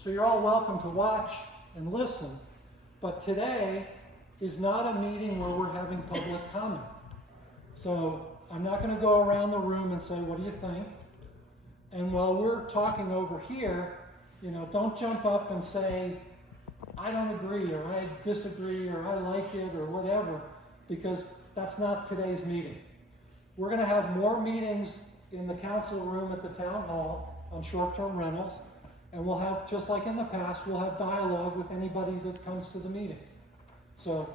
So you're all welcome to watch and listen, but today is not a meeting where we're having public comment. So I'm not going to go around the room and say, what do you think? And while we're talking over here, don't jump up and say, I don't agree, or I disagree, or I like it, or whatever, because that's not today's meeting. We're going to have more meetings in the council room at the town hall on short-term rentals, and we'll have, just like in the past, we'll have dialogue with anybody that comes to the meeting. So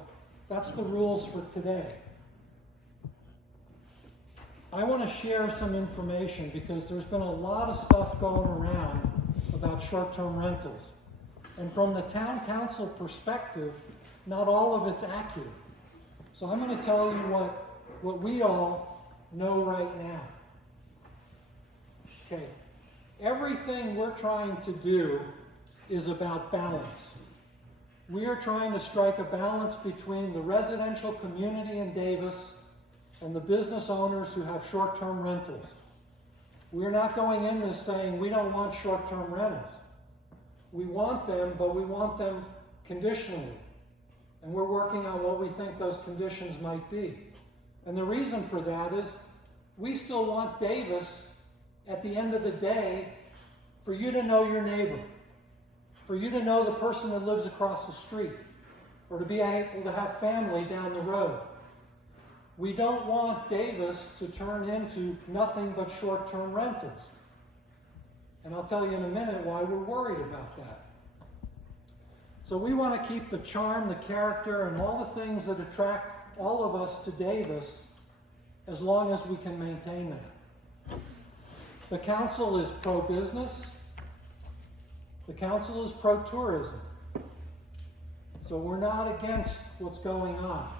that's the rules for today. I want to share some information because there's been a lot of stuff going around about short-term rentals. And from the town council perspective, not all of it's accurate. So I'm going to tell you what we all know right now. Okay, everything we're trying to do is about balance. We are trying to strike a balance between the residential community in Davis and the business owners who have short-term rentals. We're not going in this saying we don't want short-term rentals. We want them, but we want them conditionally. And we're working on what we think those conditions might be. And the reason for that is we still want Davis, at the end of the day, for you to know your neighbor, for you to know the person that lives across the street, or to be able to have family down the road. We don't want Davis to turn into nothing but short-term rentals. And I'll tell you in a minute why we're worried about that. So we want to keep the charm, the character, and all the things that attract all of us to Davis as long as we can maintain that. The council is pro-business. The council is pro-tourism. So we're not against what's going on.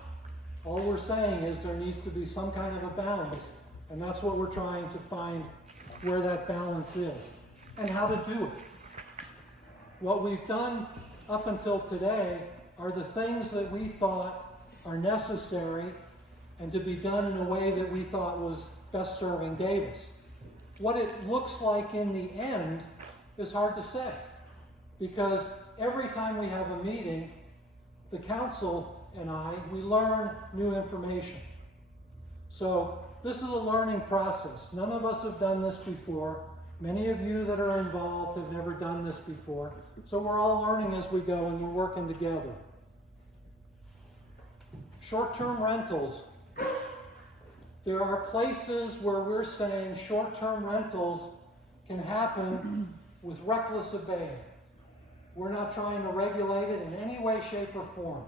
All we're saying is there needs to be some kind of a balance, and that's what we're trying to find where that balance is and how to do it. What we've done up until today are the things that we thought are necessary and to be done in a way that we thought was best serving Davis. What it looks like in the end is hard to say, because every time we have a meeting, the council and we learn new information. So this is a learning process. None of us have done this before. Many of you that are involved have never done this before. So we're all learning as we go, and we're working together. Short-term rentals. There are places where we're saying short-term rentals can happen with reckless abandon. We're not trying to regulate it in any way, shape, or form.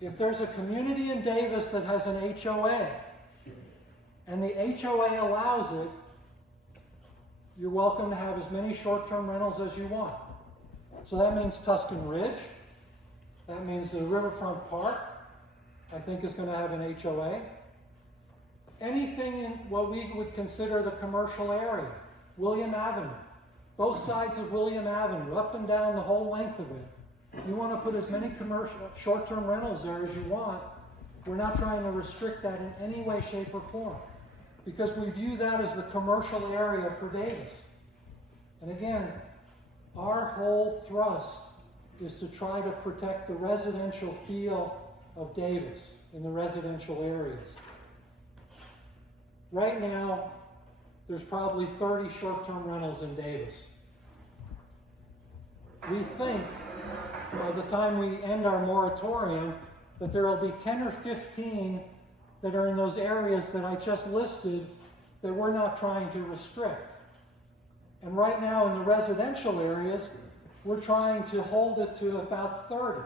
If there's a community in Davis that has an HOA, and the HOA allows it, you're welcome to have as many short-term rentals as you want. So that means Tuscan Ridge. That means the Riverfront Park, I think, is going to have an HOA. Anything in what we would consider the commercial area, William Avenue, both sides of William Avenue, up and down the whole length of it. If you want to put as many commercial short-term rentals there as you want, we're not trying to restrict that in any way, shape, or form, because we view that as the commercial area for Davis. And again, our whole thrust is to try to protect the residential feel of Davis in the residential areas. Right now, there's probably 30 short-term rentals in Davis. We think by the time we end our moratorium that there will be 10 or 15 that are in those areas that I just listed that we're not trying to restrict. And right now in the residential areas, we're trying to hold it to about 30.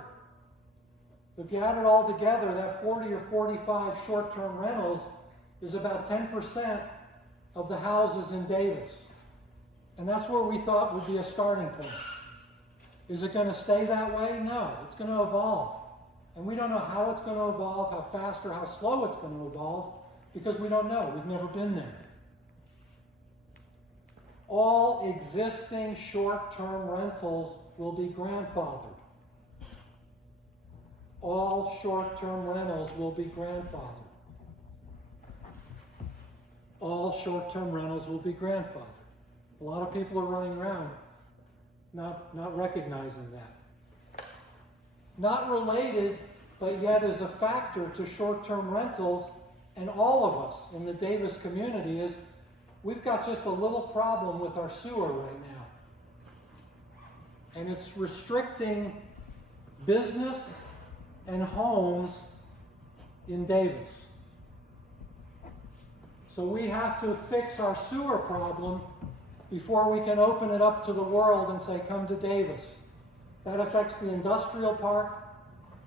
If you add it all together, that 40 or 45 short-term rentals is about 10% of the houses in Davis. And that's where we thought would be a starting point. Is it going to stay that way? No, it's going to evolve. And we don't know how it's going to evolve, how fast or how slow it's going to evolve, because we don't know. We've never been there. All existing short-term rentals will be grandfathered. All short-term rentals will be grandfathered. All short-term rentals will be grandfathered. A lot of people are running around not recognizing that. Not related, but yet is a factor to short-term rentals, and all of us in the Davis community, is we've got just a little problem with our sewer right now. And it's restricting business and homes in Davis. So we have to fix our sewer problem before we can open it up to the world and say, come to Davis. That affects the industrial park.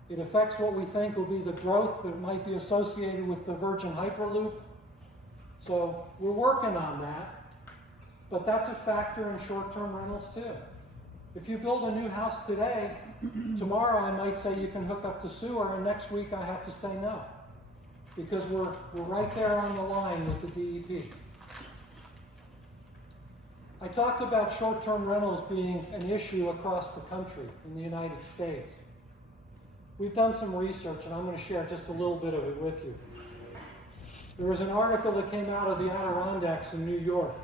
It affects what we think will be the growth that might be associated with the Virgin Hyperloop. So we're working on that, but that's a factor in short-term rentals too. If you build a new house today, tomorrow I might say you can hook up to sewer, and next week I have to say no, because we're right there on the line with the DEP. I talked about short-term rentals being an issue across the country in the United States. We've done some research, and I'm going to share just a little bit of it with you. There was an article that came out of the Adirondacks in New York.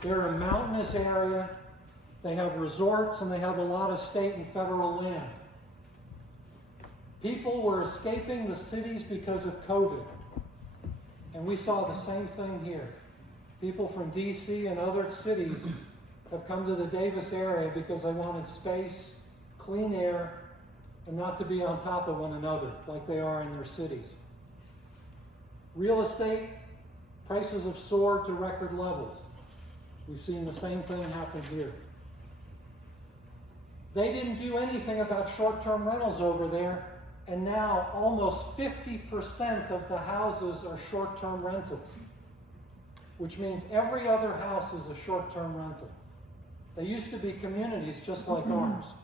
They're a mountainous area. They have resorts, and they have a lot of state and federal land. People were escaping the cities because of COVID. And we saw the same thing here. People from DC and other cities have come to the Davis area because they wanted space, clean air, and not to be on top of one another like they are in their cities. Real estate prices have soared to record levels. We've seen the same thing happen here. They didn't do anything about short-term rentals over there, and now almost 50% of the houses are short-term rentals, which means every other house is a short-term rental. They used to be communities just like ours.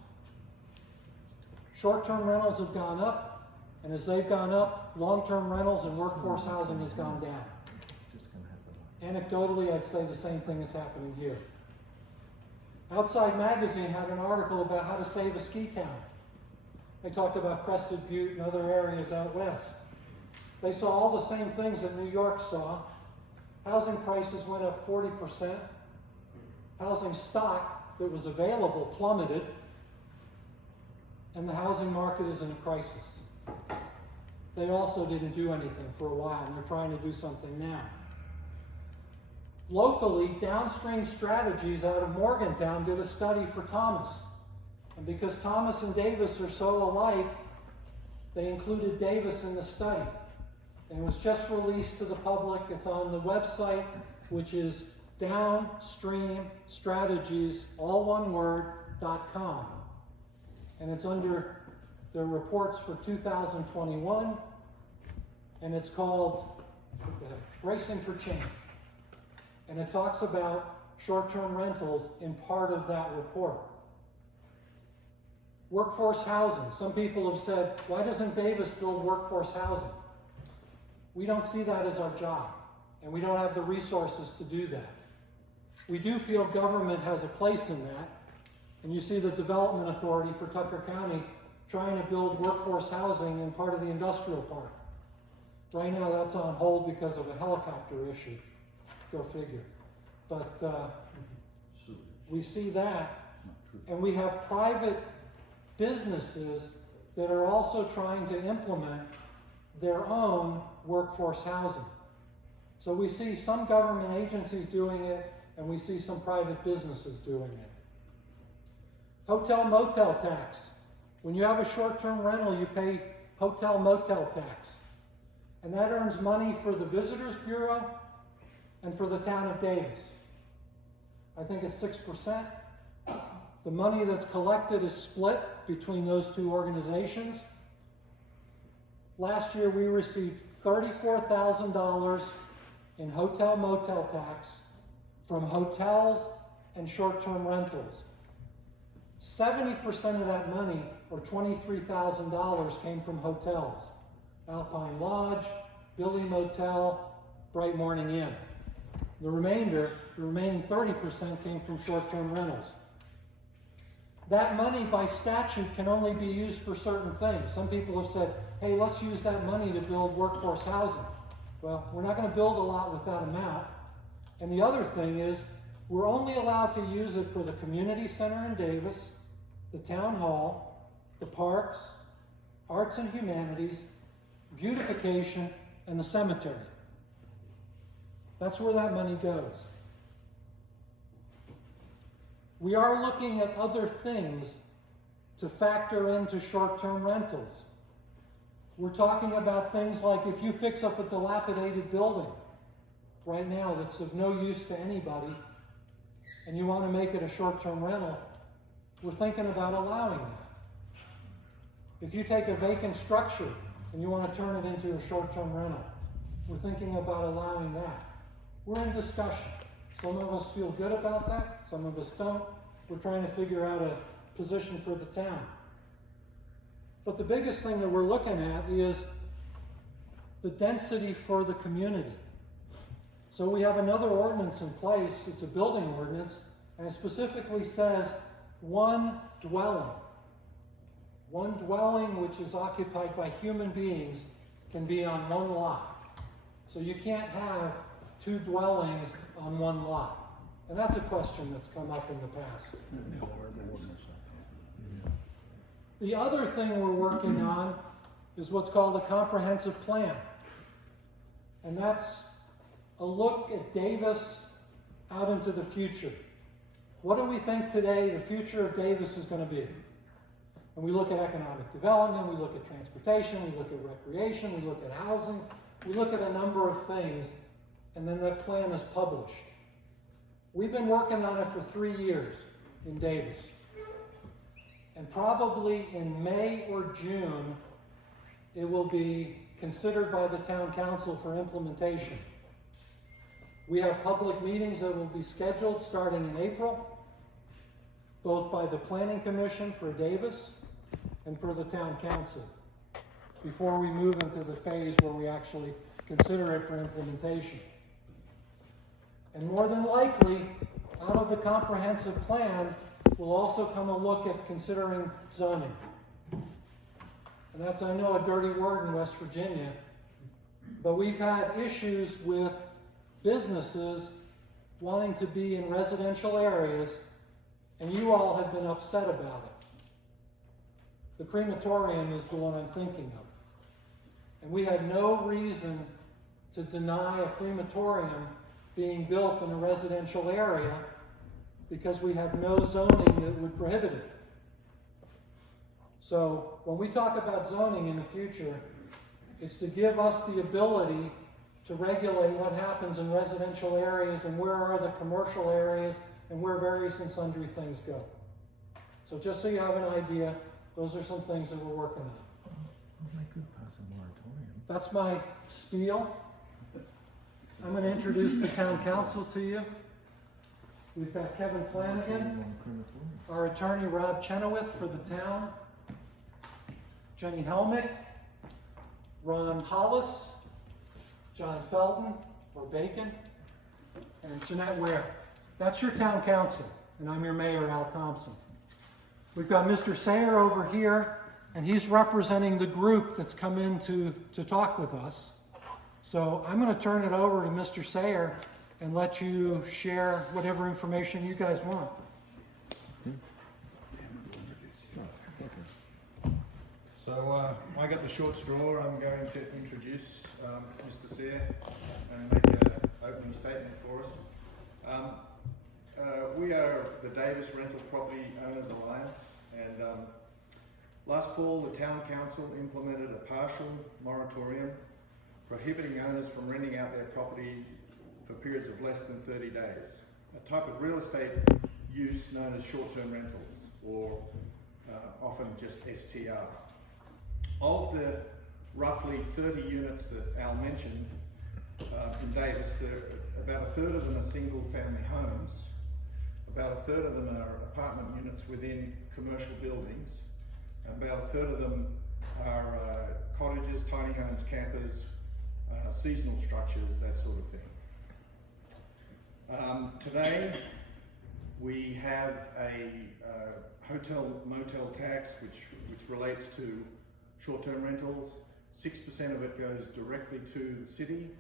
Short-term rentals have gone up, and as they've gone up, long-term rentals and workforce housing has gone down. Anecdotally, I'd say the same thing is happening here. Outside Magazine had an article about how to save a ski town. They talked about Crested Butte and other areas out west. They saw all the same things that New York saw. Housing prices went up 40%. Housing stock that was available plummeted. And the housing market is in a crisis. They also didn't do anything for a while, and they're trying to do something now. Locally, Downstream Strategies out of Morgantown did a study for Thomas. And because Thomas and Davis are so alike, they included Davis in the study. And it was just released to the public. It's on the website, which is downstreamstrategies, all one word, .com. And it's under their reports for 2021, and it's called Bracing for Change. And it talks about short-term rentals in part of that report. Workforce housing. Some people have said, why doesn't Davis build workforce housing? We don't see that as our job, and we don't have the resources to do that. We do feel government has a place in that, and you see the Development Authority for Tucker County trying to build workforce housing in part of the industrial park. Right now that's on hold because of a helicopter issue. Go figure. But we see that, and we have private businesses that are also trying to implement their own workforce housing. So we see some government agencies doing it, and we see some private businesses doing it. Hotel motel tax. When you have a short-term rental, you pay hotel motel tax. And that earns money for the Visitors Bureau and for the town of Davis. I think it's 6%. The money that's collected is split between those two organizations. Last year we received $34,000 in hotel motel tax from hotels and short-term rentals. 70% of that money, or $23,000, came from hotels. Alpine Lodge, Billy Motel, Bright Morning Inn. The remaining 30% came from short-term rentals. That money by statute can only be used for certain things. Some people have said, hey, let's use that money to build workforce housing. Well, we're not going to build a lot with that amount. And the other thing is, We're only allowed to use it for the community center in Davis, the town hall, the parks, arts and humanities, beautification, and the cemetery. That's where that money goes. We are looking at other things to factor into short-term rentals. We're talking about things like if you fix up a dilapidated building right now that's of no use to anybody, and you want to make it a short-term rental, we're thinking about allowing that. If you take a vacant structure and you want to turn it into a short-term rental, we're thinking about allowing that. We're in discussion. Some of us feel good about that, some of us don't. We're trying to figure out a position for the town. But the biggest thing that we're looking at is the density for the community. So we have another ordinance in place. It's a building ordinance, and it specifically says one dwelling. One dwelling which is occupied by human beings can be on one lot. So you can't have two dwellings on one lot. And that's a question that's come up in the past. The other thing we're working on is what's called a comprehensive plan. And that's a look at Davis out into the future. What do we think today the future of Davis is going to be? And we look at economic development, we look at transportation, we look at recreation, we look at housing, we look at a number of things, and then that plan is published. We've been working on it for 3 years in Davis. And probably in May or June, it will be considered by the town council for implementation. We have public meetings that will be scheduled starting in April, both by the Planning Commission for Davis and for the town council, before we move into the phase where we actually consider it for implementation. And more than likely, out of the comprehensive plan will also come a look at considering zoning. And that's, I know, a dirty word in West Virginia, but we've had issues with businesses wanting to be in residential areas, and you all have been upset about it. The crematorium is the one I'm thinking of. And we had no reason to deny a crematorium being built in a residential area because we have no zoning that would prohibit it. So when we talk about zoning in the future, it's to give us the ability to regulate what happens in residential areas and where are the commercial areas and where various and sundry things go. So just so you have an idea, those are some things that we're working on. Well, they could pass a moratorium. That's my spiel. I'm going to introduce the town council to you. We've got Kevin Flanagan, our attorney Rob Chenowith for the town, Jenny Helmick, Ron Hollis, John Felton, or Bacon, and Jeanette Ware. That's your town council, and I'm your mayor, Al Thompson. We've got Mr. Sayre over here, and he's representing the group that's come in to talk with us. So I'm going to turn it over to Mr. Sayre and let you share whatever information you guys want. So I got the short straw. I'm going to introduce Mr. Sayre and make an opening statement for us. We are the Davis Rental Property Owners Alliance, and last fall the Town Council implemented a partial moratorium prohibiting owners from renting out their property for periods of less than 30 days, a type of real estate use known as short-term rentals, or often just STR. Of the roughly 30 units that Al mentioned in Davis, about a third of them are single-family homes, about a third of them are apartment units within commercial buildings, and about a third of them are cottages, tiny homes, campers, seasonal structures, that sort of thing. Today, we have a hotel-motel tax which relates to short-term rentals. 6% of it goes directly to the city,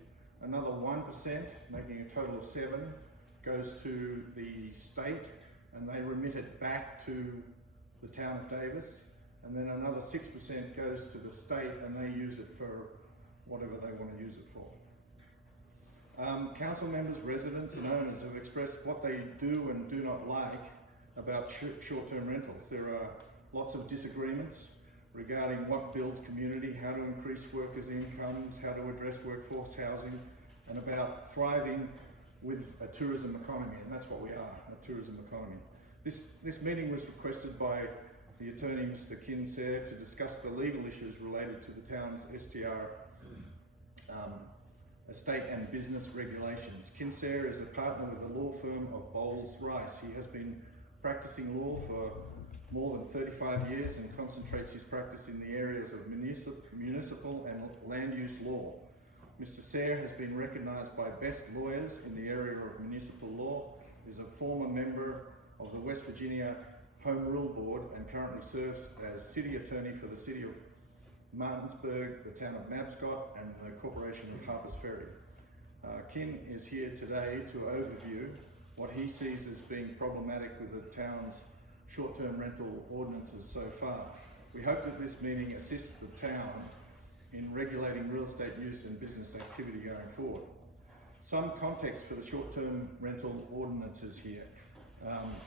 another 1%, making a total of 7%, goes to the state, and they remit it back to the town of Davis, and then another 6% goes to the state, and they use it for whatever they want to use it for. Council members, residents and owners have expressed what they do and do not like about short-term rentals. There are lots of disagreements regarding what builds community, how to increase workers' incomes, how to address workforce housing, and about thriving with a tourism economy, and that's what we are, a tourism economy. This meeting was requested by the attorney, Mr. Sayre, to discuss the legal issues related to the town's STR estate and business regulations. Sayre is a partner with the law firm of Bowles Rice. He has been practicing law for more than 35 years and concentrates his practice in the areas of municipal and land use law. Mr. Sayre has been recognised by best lawyers in the area of municipal law, is a former member of the West Virginia Home Rule Board and currently serves as City Attorney for the City of Martinsburg, the town of Mabscott and the Corporation of Harpers Ferry. Kim is here today to overview what he sees as being problematic with the town's short-term rental ordinances so far. We hope that this meeting assists the town in regulating real estate use and business activity going forward. Some context for the short-term rental ordinances here,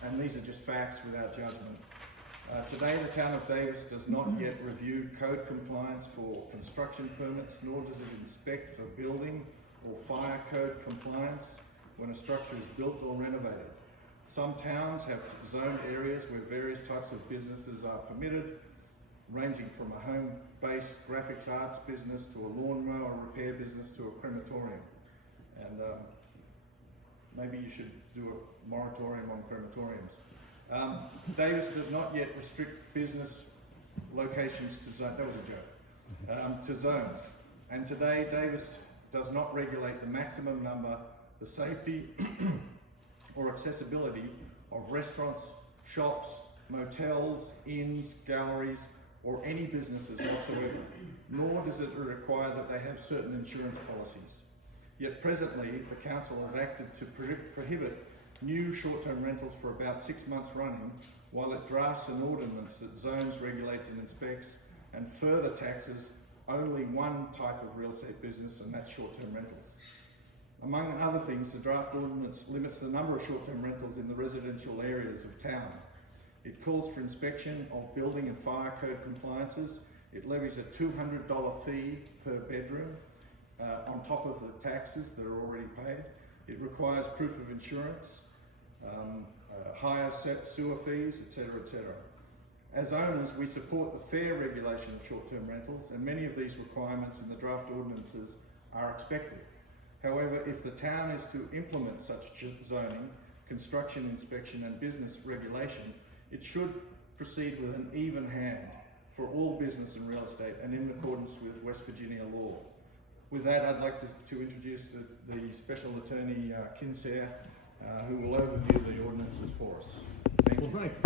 and these are just facts without judgment. Today, the town of Davis does not yet review code compliance for construction permits, nor does it inspect for building or fire code compliance when a structure is built or renovated. Some towns have zoned areas where various types of businesses are permitted, ranging from a home-based graphics arts business to a lawnmower repair business to a crematorium. And maybe you should do a moratorium on crematoriums. Davis does not yet restrict business locations to zones. That was a joke. To zones. And today, Davis does not regulate the maximum number, the safety or accessibility of restaurants, shops, motels, inns, galleries, or any businesses whatsoever, nor does it require that they have certain insurance policies. Yet presently, the council has acted to prohibit new short-term rentals for about 6 months running, while it drafts an ordinance that zones, regulates and inspects, and further taxes only one type of real estate business, and that's short-term rentals. Among other things, the draft ordinance limits the number of short-term rentals in the residential areas of town. It calls for inspection of building and fire code compliances. It levies a $200 fee per bedroom on top of the taxes that are already paid. It requires proof of insurance, higher sewer fees, etc., etc. As owners, we support the fair regulation of short-term rentals, and many of these requirements in the draft ordinances are expected. However, if the town is to implement such zoning, construction inspection and business regulation, it should proceed with an even hand for all business and real estate and in accordance with West Virginia law. With that, I'd like to introduce the Special Attorney, Sayre, who will overview the ordinances for us. Thank you. Well, thank you.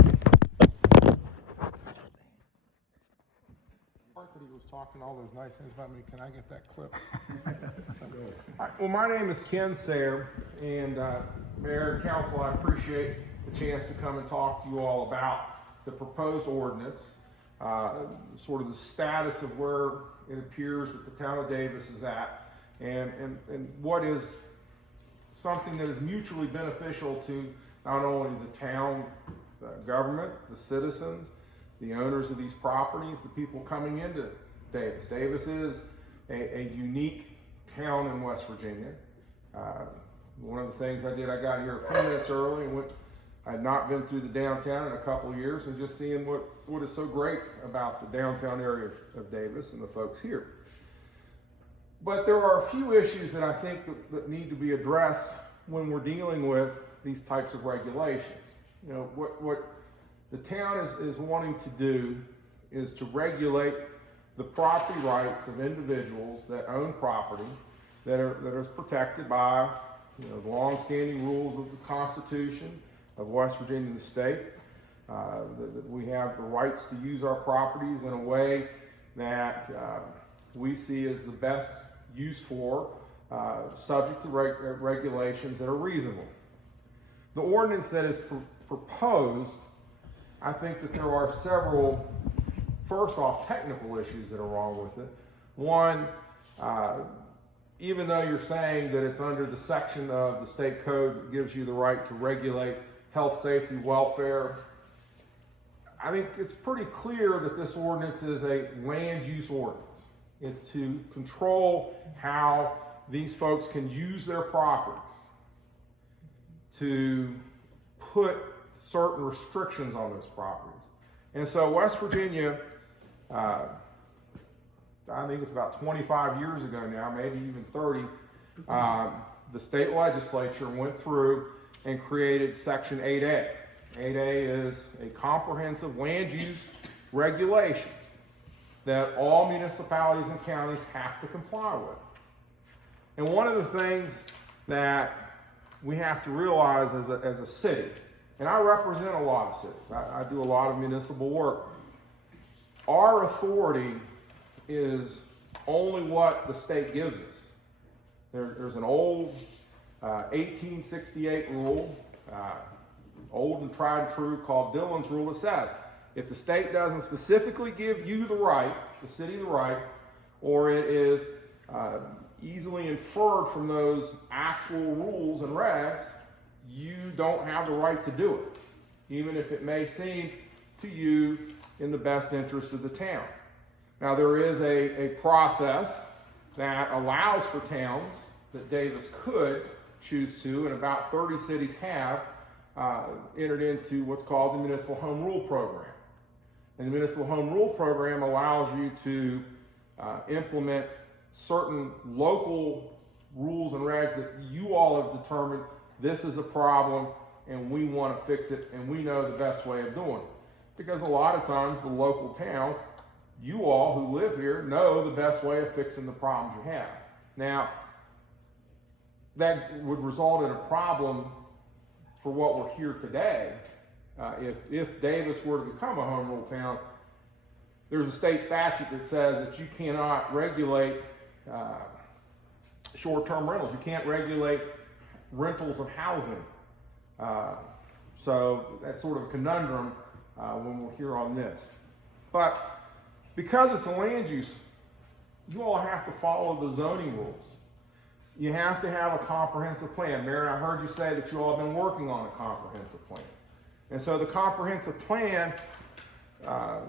Part that he was talking all those nice things about me. Can I get that clip? All right, well, my name is Sayre, and Mayor and Council, I appreciate the chance to come and talk to you all about the proposed ordinance, sort of the status of where it appears that the town of Davis is at, and what is something that is mutually beneficial to not only the town, the government, the citizens, the owners of these properties, the people coming into Davis. Davis is a unique town in West Virginia. One of the things I did, I got here a few minutes early and I had not been through the downtown in a couple of years, and just seeing what is so great about the downtown area of Davis and the folks here. But there are a few issues that I think that need to be addressed when we're dealing with these types of regulations. You know, what the town is wanting to do is to regulate the property rights of individuals that own property that are protected by, you know, the long-standing rules of the Constitution of West Virginia and the state. That we have the rights to use our properties in a way that we see as the best use for, subject to regulations that are reasonable. the ordinance that is proposed, I think that there are several, first off, technical issues that are wrong with it. One, even though you're saying that it's under the section of the state code that gives you the right to regulate health, safety, welfare, I think it's pretty clear that this ordinance is a land use ordinance. It's to control how these folks can use their properties, to put certain restrictions on those properties. And so West Virginia, I think it's about 25 years ago now, maybe even 30, the state legislature went through and created Section 8A. 8A is a comprehensive land use regulations that all municipalities and counties have to comply with. And one of the things that we have to realize as a city, and I represent a lot of cities, I do a lot of municipal work, our authority is only what the state gives us. There's an old 1868 rule, old and tried and true, called Dillon's Rule, that says if the state doesn't specifically give you the right, the city the right, or it is easily inferred from those actual rules and regs, you don't have the right to do it, even if it may seem to you in the best interest of the town. Now, there is a process that allows for towns that Davis could choose to, and about 30 cities have entered into what's called the Municipal Home Rule Program. And the Municipal Home Rule Program allows you to implement certain local rules and regs that you all have determined this is a problem and we want to fix it and we know the best way of doing it. Because a lot of times the local town, you all who live here know the best way of fixing the problems you have. Now, that would result in a problem for what we're here today. If Davis were to become a home rule town, there's a state statute that says that you cannot regulate short-term rentals. You can't regulate rentals of housing. So that's sort of a conundrum when we're here on this. But because it's a land use, you all have to follow the zoning rules. You have to have a comprehensive plan. Mary, I heard you say that you all have been working on a comprehensive plan. And so the comprehensive plan, are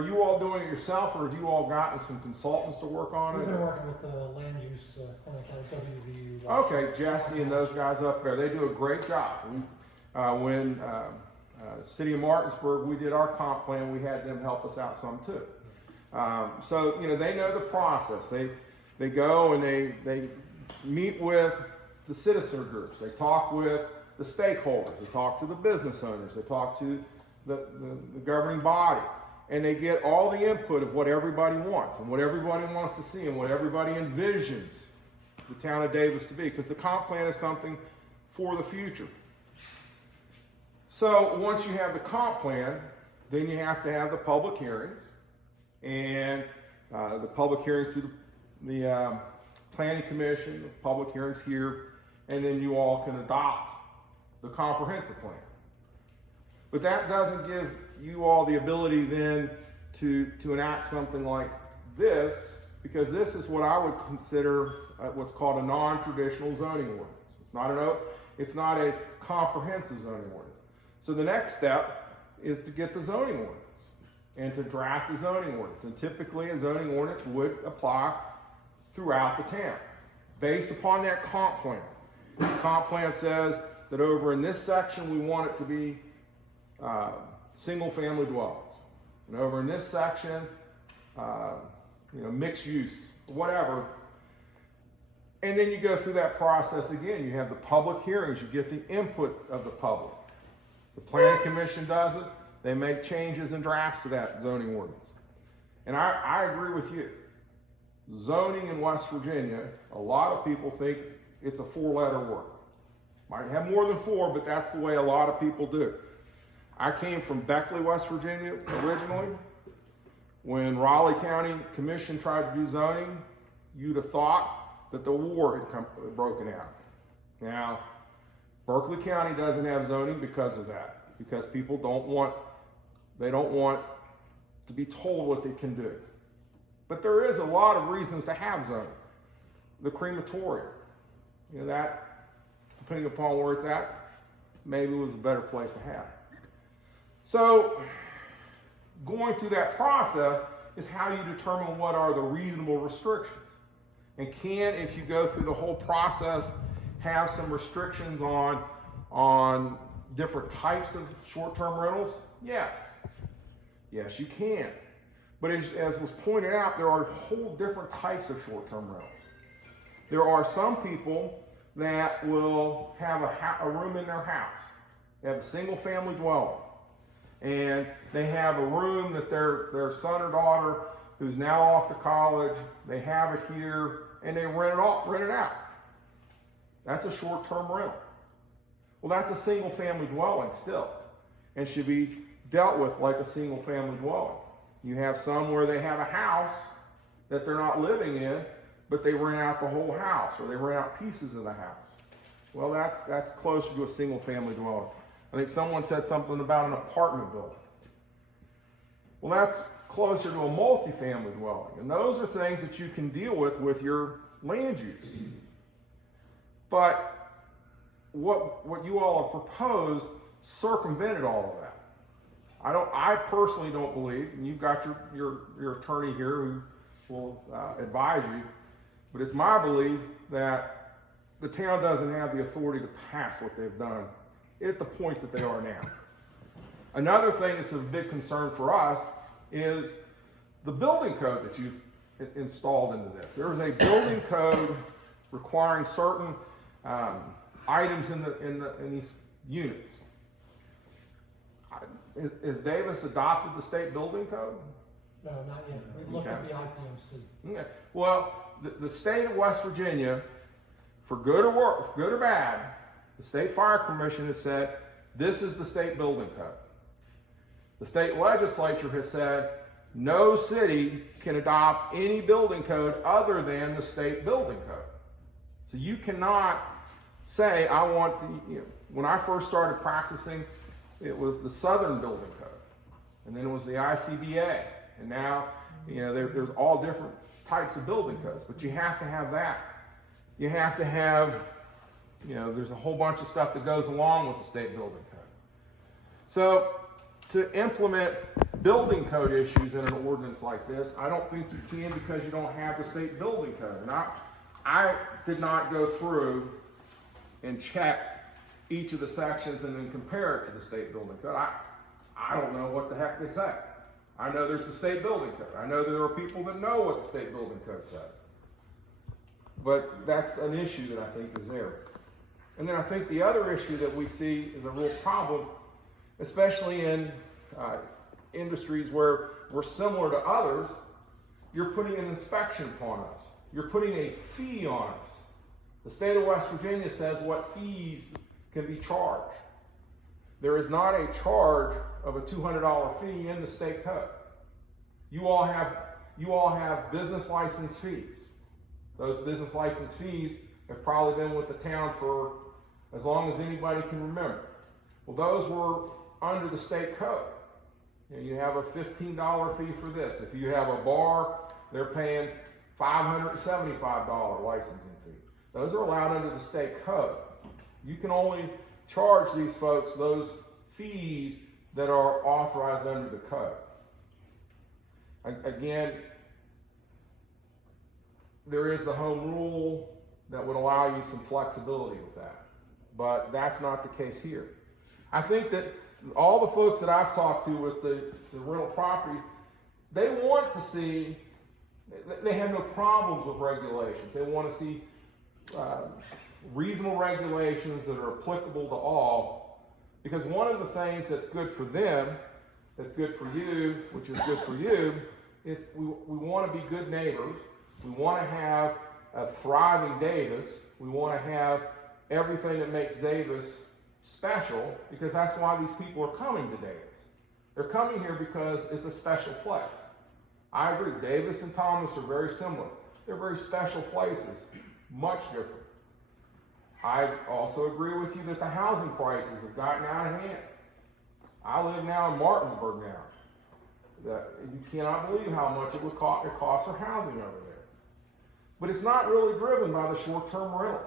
you all doing it yourself, or have you all gotten some consultants to work on it? We've been working with the land use clinic out of WVU. Okay, Jesse and those guys up there, they do a great job. When City of Martinsburg, we did our comp plan, we had them help us out some too. So, you know, they know the process. They go and they meet with the citizen groups. They talk with the stakeholders. They talk to the business owners. They talk to the governing body. And they get all the input of what everybody wants and what everybody wants to see and what everybody envisions the town of Davis to be. Because the comp plan is something for the future. So once you have the comp plan, then you have to have the public hearings. And the public hearings through the Planning Commission, the public hearings here, and then you all can adopt the comprehensive plan. But that doesn't give you all the ability then to enact something like this, because this is what I would consider what's called a non-traditional zoning ordinance. It's not a comprehensive zoning ordinance. So the next step is to get the zoning ordinance and to draft the zoning ordinance. And typically a zoning ordinance would apply throughout the town based upon that comp plan. The comp plan says that over in this section we want it to be single family dwellings. And over in this section, mixed use, whatever. And then you go through that process again. You have the public hearings, you get the input of the public. The Planning Commission does it. They make changes and drafts to that zoning ordinance. And I agree with you. Zoning in West Virginia, a lot of people think it's a 4-letter word. Might have more than 4, but that's the way a lot of people do. I came from Beckley, West Virginia originally. When Raleigh County Commission tried to do zoning, you'd have thought that the war had broken out. Now, Berkeley County doesn't have zoning because of that, because people don't want to be told what they can do. But there is a lot of reasons to have zoning. The crematorium, that, depending upon where it's at, maybe was a better place to have. So, going through that process is how you determine what are the reasonable restrictions. And can, if you go through the whole process, have some restrictions on different types of short-term rentals? Yes. Yes, you can. But as was pointed out, there are whole different types of short-term rentals. There are some people that will have a room in their house. They have a single-family dwelling. And they have a room that their son or daughter, who's now off to college, they have it here, and they rent it out. That's a short-term rental. Well, that's a single-family dwelling still, and should be dealt with like a single-family dwelling. You have some where they have a house that they're not living in, but they rent out the whole house, or they rent out pieces of the house. Well, that's closer to a single-family dwelling. I think someone said something about an apartment building. Well, that's closer to a multifamily dwelling, and those are things that you can deal with your land use. But what you all have proposed circumvented all of that. I personally don't believe, and you've got your attorney here who will advise you, but it's my belief that the town doesn't have the authority to pass what they've done at the point that they are now. Another thing that's a big concern for us is the building code that you've installed into this. There is a building code requiring certain items in these units. Is Davis adopted the state building code? No, not yet. We've looked at the IPMC. Okay. Well, the state of West Virginia, for good or bad, the State Fire Commission has said, this is the state building code. The state legislature has said, no city can adopt any building code other than the state building code. So you cannot say, I want to, when I first started practicing, it was the Southern Building Code, and then it was the ICBA, and now, there's all different types of building codes, but you have to have that. You have to have, there's a whole bunch of stuff that goes along with the state building code. So, to implement building code issues in an ordinance like this, I don't think you can because you don't have the state building code. And I did not go through and check each of the sections and then compare it to the state building code. I don't know what the heck they say. I know there's the state building code. I know there are people that know what the state building code says. But that's an issue that I think is there. And then I think the other issue that we see is a real problem, especially in industries where we're similar to others. You're putting an inspection upon us. You're putting a fee on us. The state of West Virginia says what fees can be charged. There is not a charge of a $200 fee in the state code. You all have business license fees. Those business license fees have probably been with the town for as long as anybody can remember. Well, those were under the state code. You have a $15 fee for this. If you have a bar, they're paying $575 licensing fee. Those are allowed under the state code. You can only charge these folks those fees that are authorized under the code. Again, there is the home rule that would allow you some flexibility with that, but that's not the case here. I think that all the folks that I've talked to with the rental property, they want to see, they have no problems with regulations. They want to see reasonable regulations that are applicable to all, because one of the things that's good for them, that's good for you, which is good for you, is we want to be good neighbors. We want to have a thriving Davis. We want to have everything that makes Davis special, because that's why these people are coming to Davis. They're coming here because it's a special place. I agree, Davis and Thomas are very similar. They're very special places, much different. I also agree with you that the housing prices have gotten out of hand. I live now in Martinsburg now. You cannot believe how much it costs for housing over there. But it's not really driven by the short-term rental.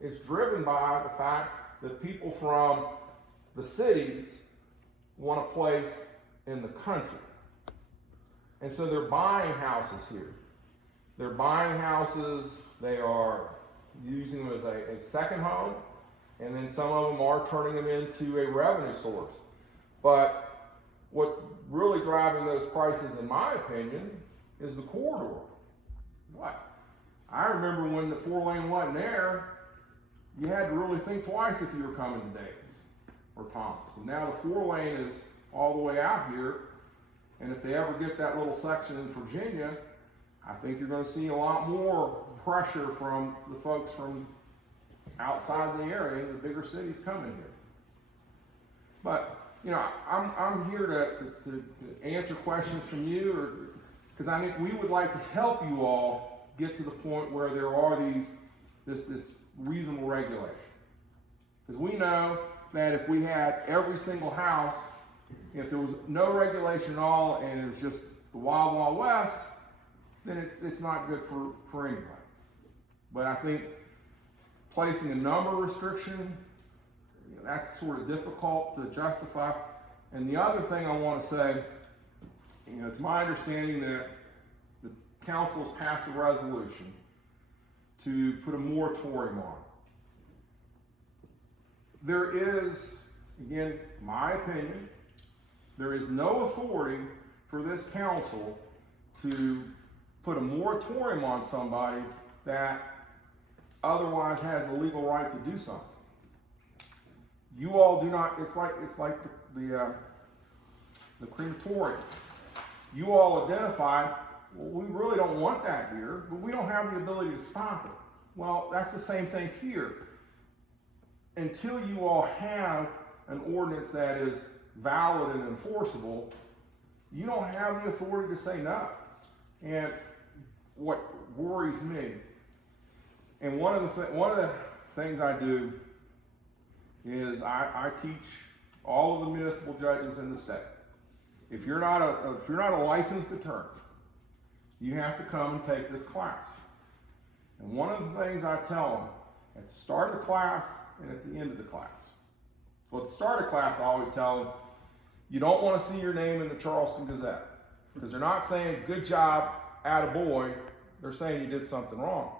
It's driven by the fact that people from the cities want a place in the country. And so they're buying houses here. They're buying houses, they are using them as a second home, and then some of them are turning them into a revenue source. But what's really driving those prices, in my opinion, is the corridor. What? I remember when the 4-lane wasn't there, you had to really think twice if you were coming to Davis or Thomas. And now the 4-lane is all the way out here, and if they ever get that little section in Virginia, I think you're going to see a lot more pressure from the folks from outside the area, the bigger cities coming here. But, you know, I'm here to answer questions from you, because I think we would like to help you all get to the point where there are this reasonable regulation. Because we know that if we had every single house, if there was no regulation at all and it was just the wild, wild west, then it's not good for anybody. But I think placing a number restriction, you know, that's sort of difficult to justify. And the other thing I want to say, you know, it's my understanding that the council has passed a resolution to put a moratorium on. There is, again, my opinion, there is no authority for this council to put a moratorium on somebody that otherwise has the legal right to do something. You all do not, it's like the crematorium. You all identified, well, we really don't want that here, but we don't have the ability to stop it. Well, that's the same thing here. Until you all have an ordinance that is valid and enforceable, you don't have the authority to say no. And what worries me, and one of the things I do is I teach all of the municipal judges in the state. If you're not a licensed attorney, you have to come and take this class. And one of the things I tell them at the start of the class and at the end of the class. Well, at the start of class, I always tell them, you don't want to see your name in the Charleston Gazette, because they're not saying good job, attaboy, they're saying you did something wrong.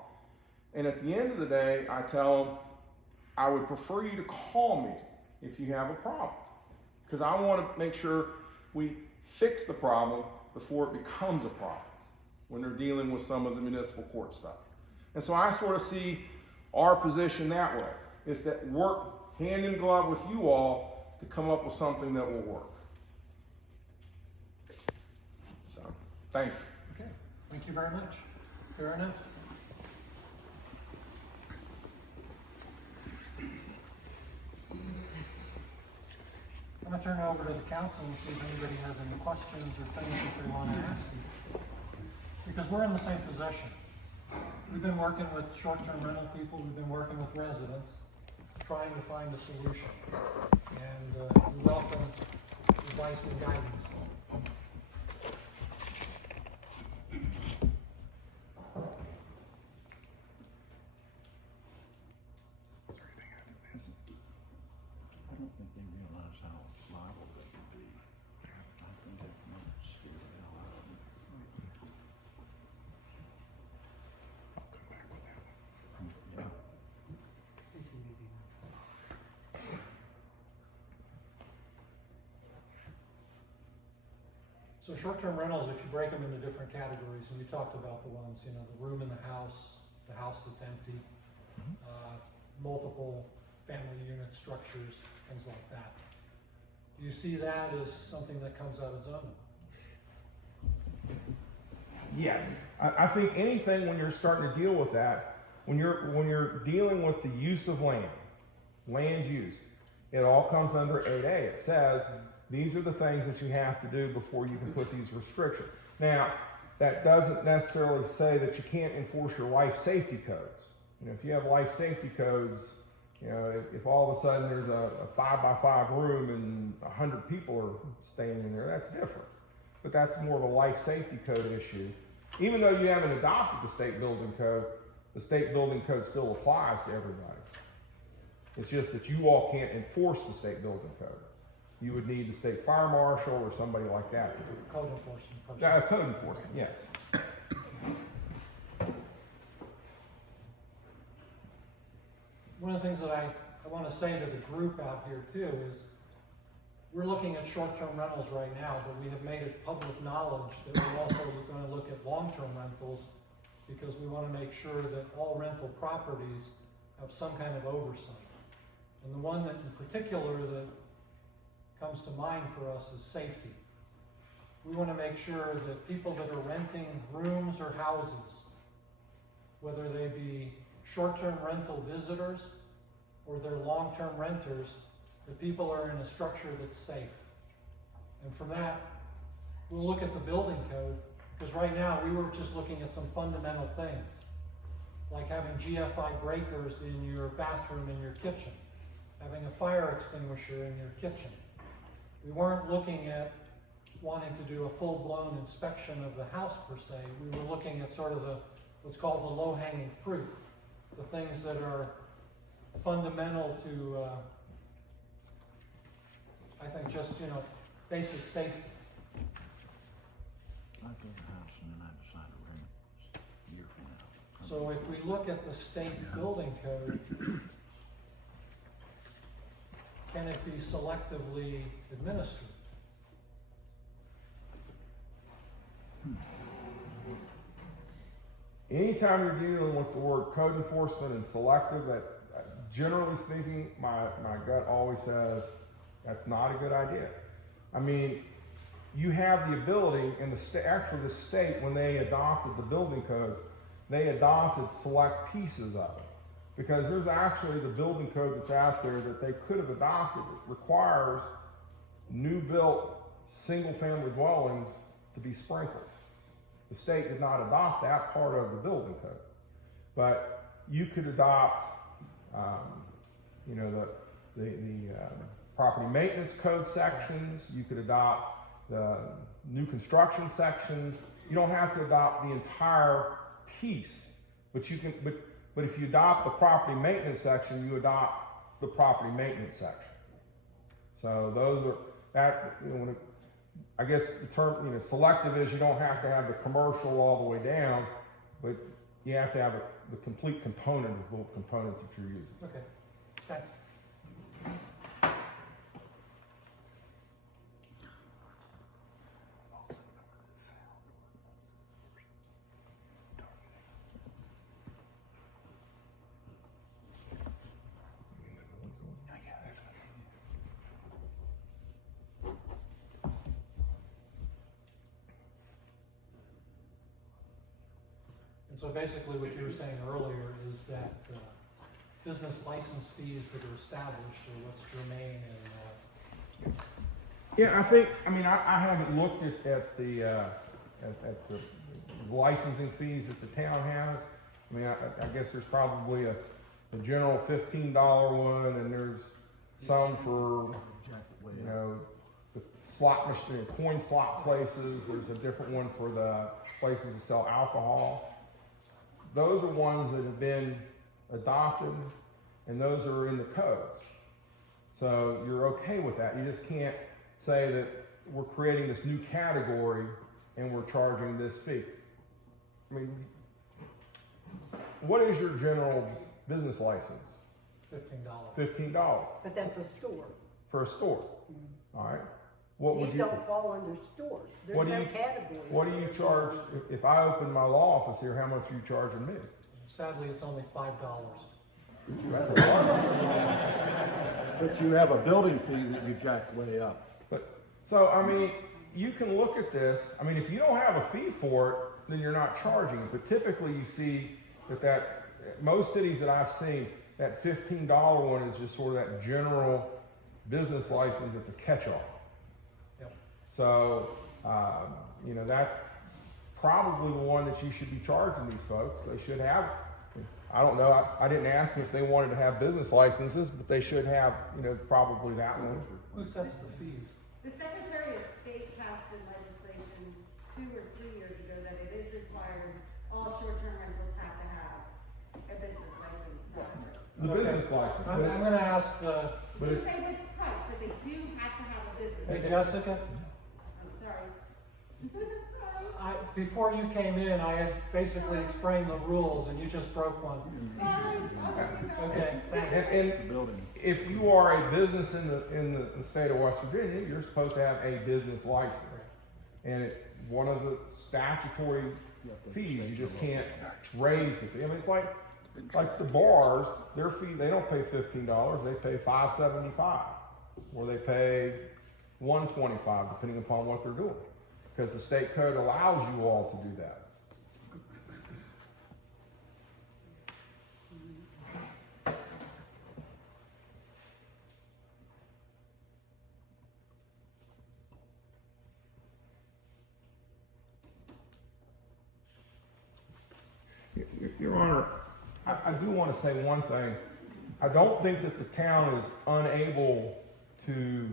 And at the end of the day, I tell them, I would prefer you to call me if you have a problem, because I want to make sure we fix the problem before it becomes a problem when they're dealing with some of the municipal court stuff. And so I sort of see our position that way, is that work hand in glove with you all to come up with something that will work. So, thank you. Okay, thank you very much. Fair enough. I'm going to turn it over to the council and see if anybody has any questions or things that they want to ask you. Because we're in the same position. We've been working with short-term rental people, we've been working with residents, trying to find a solution. And we welcome advice and guidance. I don't think they realize how liable they could be. I think that might scare the hell out of them. I'll come back with that one. Yeah. So short-term rentals, if you break them into different categories, and you talked about the ones, you know, the room in the house that's empty, multiple family unit structures, things like that. Do you see that as something that comes out of zoning? Yes, I think anything when you're starting to deal with that, when you're dealing with the use of land use, it all comes under 8A. It says these are the things that you have to do before you can put these restrictions. Now, that doesn't necessarily say that you can't enforce your life safety codes. You know, if you have life safety codes, You know, if all of a sudden there's a 5x5 room and 100 people are staying in there, that's different. But that's more of a life safety code issue. Even though you haven't adopted the state building code, the state building code still applies to everybody. It's just that you all can't enforce the state building code. You would need the state fire marshal or somebody like that. Code enforcement person. Yeah, code enforcement, yes. One of the things that I want to say to the group out here too is we're looking at short-term rentals right now, but we have made it public knowledge that we're also going to look at long-term rentals because we want to make sure that all rental properties have some kind of oversight. And the one that in particular that comes to mind for us is safety. We want to make sure that people that are renting rooms or houses, whether they be short-term rental visitors or they're long-term renters, that people are in a structure that's safe. And from that, we'll look at the building code, because right now we were just looking at some fundamental things, like having GFI breakers in your bathroom and your kitchen, having a fire extinguisher in your kitchen. We weren't looking at wanting to do a full-blown inspection of the house per se. We were looking at sort of what's called the low-hanging fruit, the things that are fundamental to, I think, just, basic safety. I built a house and then I decided to rent it a year from now. So if we look at the state building code, can it be selectively administered? Anytime you're dealing with the word code enforcement and selective, that generally speaking, my gut always says that's not a good idea. I mean, you have the ability, and actually the state, when they adopted the building codes, they adopted select pieces of it. Because there's actually the building code that's out there that they could have adopted. It requires new built single family dwellings to be sprinkled. The state did not adopt that part of the building code. But you could adopt, the property maintenance code sections. You could adopt the new construction sections. You don't have to adopt the entire piece, but you can. But if you adopt the property maintenance section, you adopt the property maintenance section. So those are that. I guess the term, selective is you don't have to have the commercial all the way down, but you have to have the complete component of the component that you're using. Okay, thanks. So basically what you were saying earlier is that business license fees that are established are what's germane and Yeah, I haven't looked at the licensing fees that the town has. I guess there's probably a general $15 one, and there's some for, the slot machine, coin slot places. There's a different one for the places that sell alcohol. Those are ones that have been adopted, and those are in the codes. So you're okay with that. You just can't say that we're creating this new category and we're charging this fee. What is your general business license? $15. $15. But that's a store. For a store. All right. What would These you? don't fall under stores. There's no category. What do you charge if I open my law office here? How much are you charging me? Sadly, it's only $5. That's a lot. But you have a building fee that you jack way up. You can look at this. If you don't have a fee for it, then you're not charging it. But typically, you see that most cities that I've seen, that $15 one is just sort of that general business license. It's a catch-all. Yep. So, that's probably the one that you should be charging these folks. They should have I don't know, I didn't ask them if they wanted to have business licenses, but they should have, you know, probably that one. Who sets the fees? The Secretary of State passed in legislation 2 or 3 years ago that it is required, all short-term rentals have to have a business license. The business license. but I'm it's- gonna ask the, It doesn't say which price, but they do have to have a business. hey license. Jessica, I'm sorry. Sorry. before you came in, I had basically explained the rules and you just broke one. Sorry. Okay, thanks. And Building. if you are a business in the state of West Virginia, you're supposed to have a business license. And it's one of the statutory fees, you just can't raise the fee. I mean, it's like the bars, their fee, they don't pay $15, they pay $5.75. Or they pay $1.25, depending upon what they're doing. Because the state code allows you all to do that. Your Honor, I do want to say one thing. I don't think that the town is unable to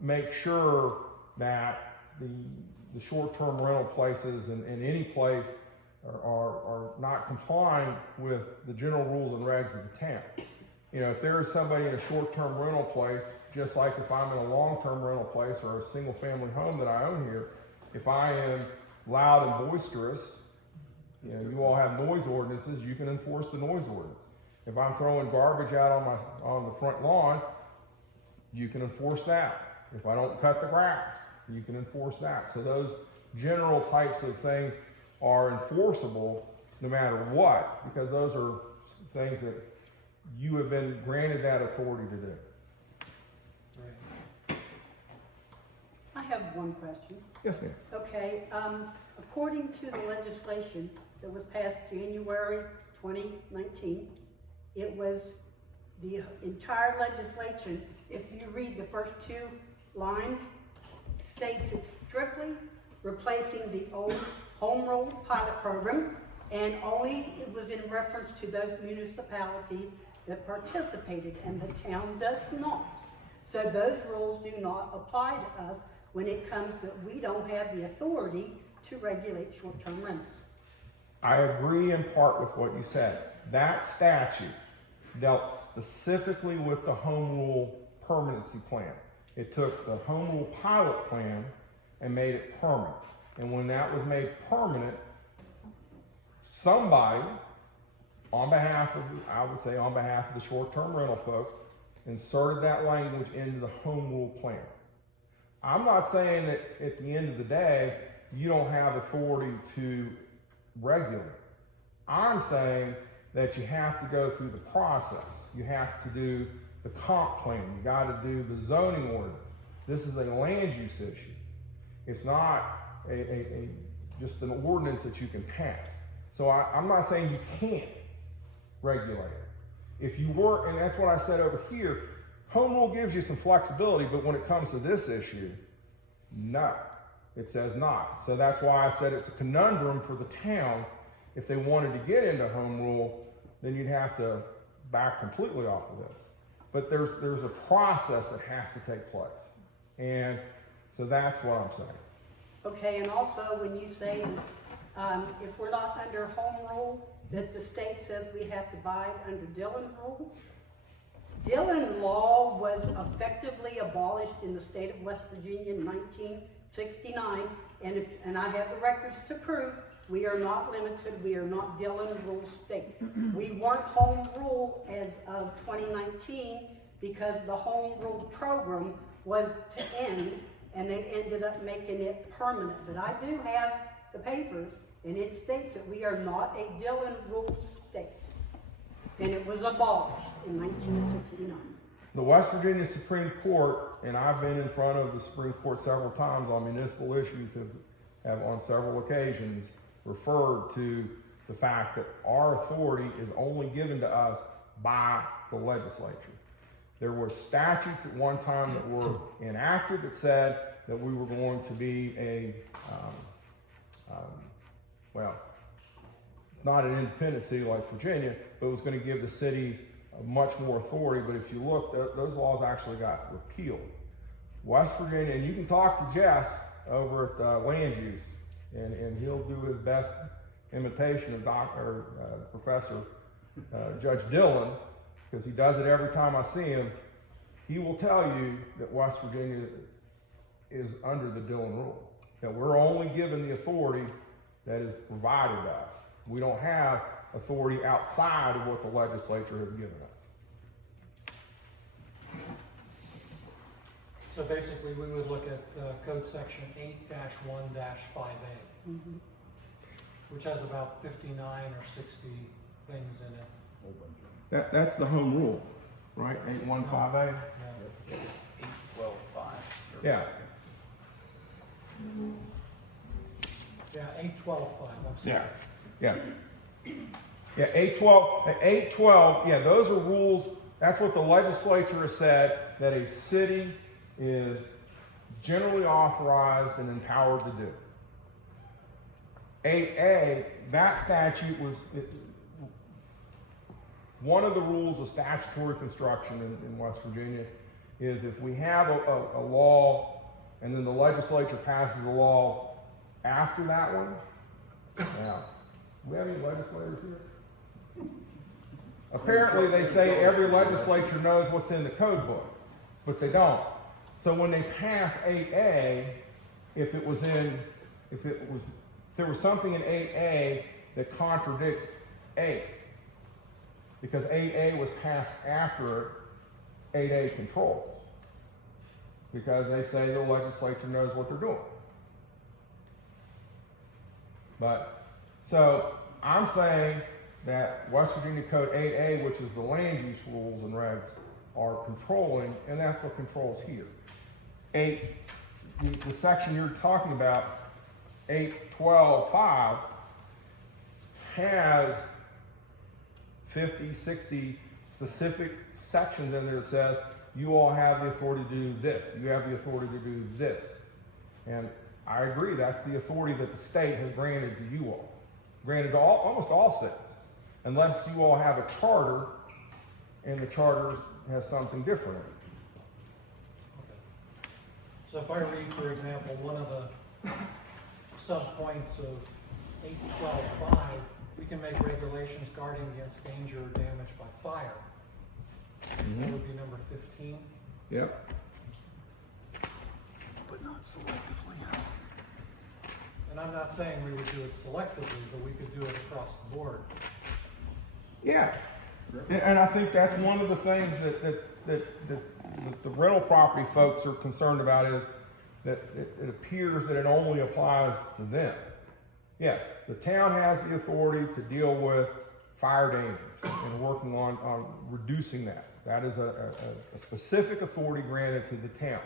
make sure that the short-term rental places in any place are not complying with the general rules and regs of the town. You know, if there is somebody in a short-term rental place, just like if I'm in a long-term rental place or a single-family home that I own here, if I am loud and boisterous, you know, you all have noise ordinances, you can enforce the noise ordinance. If I'm throwing garbage out on the front lawn, you can enforce that. If I don't cut the grass, you can enforce that. So those general types of things are enforceable no matter what, because those are things that you have been granted that authority to do. I have one question. Yes, ma'am. Okay, according to the legislation that was passed January 2019, it was the entire legislation, if you read the first 2 lines, states it's strictly replacing the old home rule pilot program, and only it was in reference to those municipalities that participated, and the town does not. So those rules do not apply to us when it comes that we don't have the authority to regulate short-term rentals. I agree in part with what you said. That statute dealt specifically with the home rule permanency plan. It took the home rule pilot plan and made it permanent. And when that was made permanent, somebody, on behalf of, I would say on behalf of the short-term rental folks, inserted that language into the home rule plan. I'm not saying that at the end of the day, you don't have authority to regulate. I'm saying that you have to go through the process. You have to do the comp plan. You got to do the zoning ordinance. This is a land use issue. It's not just an ordinance that you can pass. So I'm not saying you can't regulate it. If you were, and that's what I said over here, home rule gives you some flexibility, but when it comes to this issue, no, it says not. So that's why I said it's a conundrum for the town. If they wanted to get into home rule, then you'd have to back completely off of this. But there's a process that has to take place. And so that's what I'm saying. Okay, and also when you say, if we're not under home rule, that the state says we have to abide under Dillon rule. Dillon law was effectively abolished in the state of West Virginia in 1969, and I have the records to prove we are not limited, we are not Dillon rule state. We weren't home rule as of 2019 because the home rule program was to end, and they ended up making it permanent. But I do have the papers, and it states that we are not a Dillon rule state. And it was abolished in 1969. The West Virginia Supreme Court, and I've been in front of the Supreme Court several times on municipal issues, have on several occasions referred to the fact that our authority is only given to us by the legislature. There were statutes at one time that were enacted that said that we were going to be a, It's not an independent city like Virginia, but it was going to give the cities much more authority. But if you look, those laws actually got repealed. West Virginia, and you can talk to Jess over at Land Use, and he'll do his best imitation of Professor Judge Dillon, because he does it every time I see him. He will tell you that West Virginia is under the Dillon rule, that we're only given the authority that is provided to us. We don't have authority outside of what the legislature has given us. So basically, we would look at code section 8-1-5A, which has about 59 or 60 things in it. That's the home rule, right? 815A? Yeah. 8-12-5. Yeah. Yeah, 8-12-5, I'm sorry. Yeah. Yeah, 812, yeah, those are rules. That's what the legislature has said, that a city is generally authorized and empowered to do. 8A, that statute was, one of the rules of statutory construction in West Virginia is if we have a law and then the legislature passes a law after that one. Now, do we have any legislators here? Apparently they say every legislature knows what's in the code book, but they don't. So when they pass 8A, if there was something in 8A that contradicts 8, because 8A was passed after 8A controls, because they say the legislature knows what they're doing. But, so I'm saying that West Virginia Code 8A, which is the land use rules and regs, are controlling, and that's what controls here. The section you're talking about, 812.5, has 50, 60 specific sections in there that says you all have the authority to do this. You have the authority to do this. And I agree, that's the authority that the state has granted to you all. Granted to almost all states. Unless you all have a charter, and the charter has something different in it. So if I read, for example, one of the subpoints of 8-12-5, we can make regulations guarding against danger or damage by fire. That would be number 15. Yep. But not selectively. And I'm not saying we would do it selectively, but we could do it across the board. Yes. And I think that's one of the things that the rental property folks are concerned about, is that it appears that it only applies to them. Yes, the town has the authority to deal with fire dangers and working on reducing that. That is a specific authority granted to the town.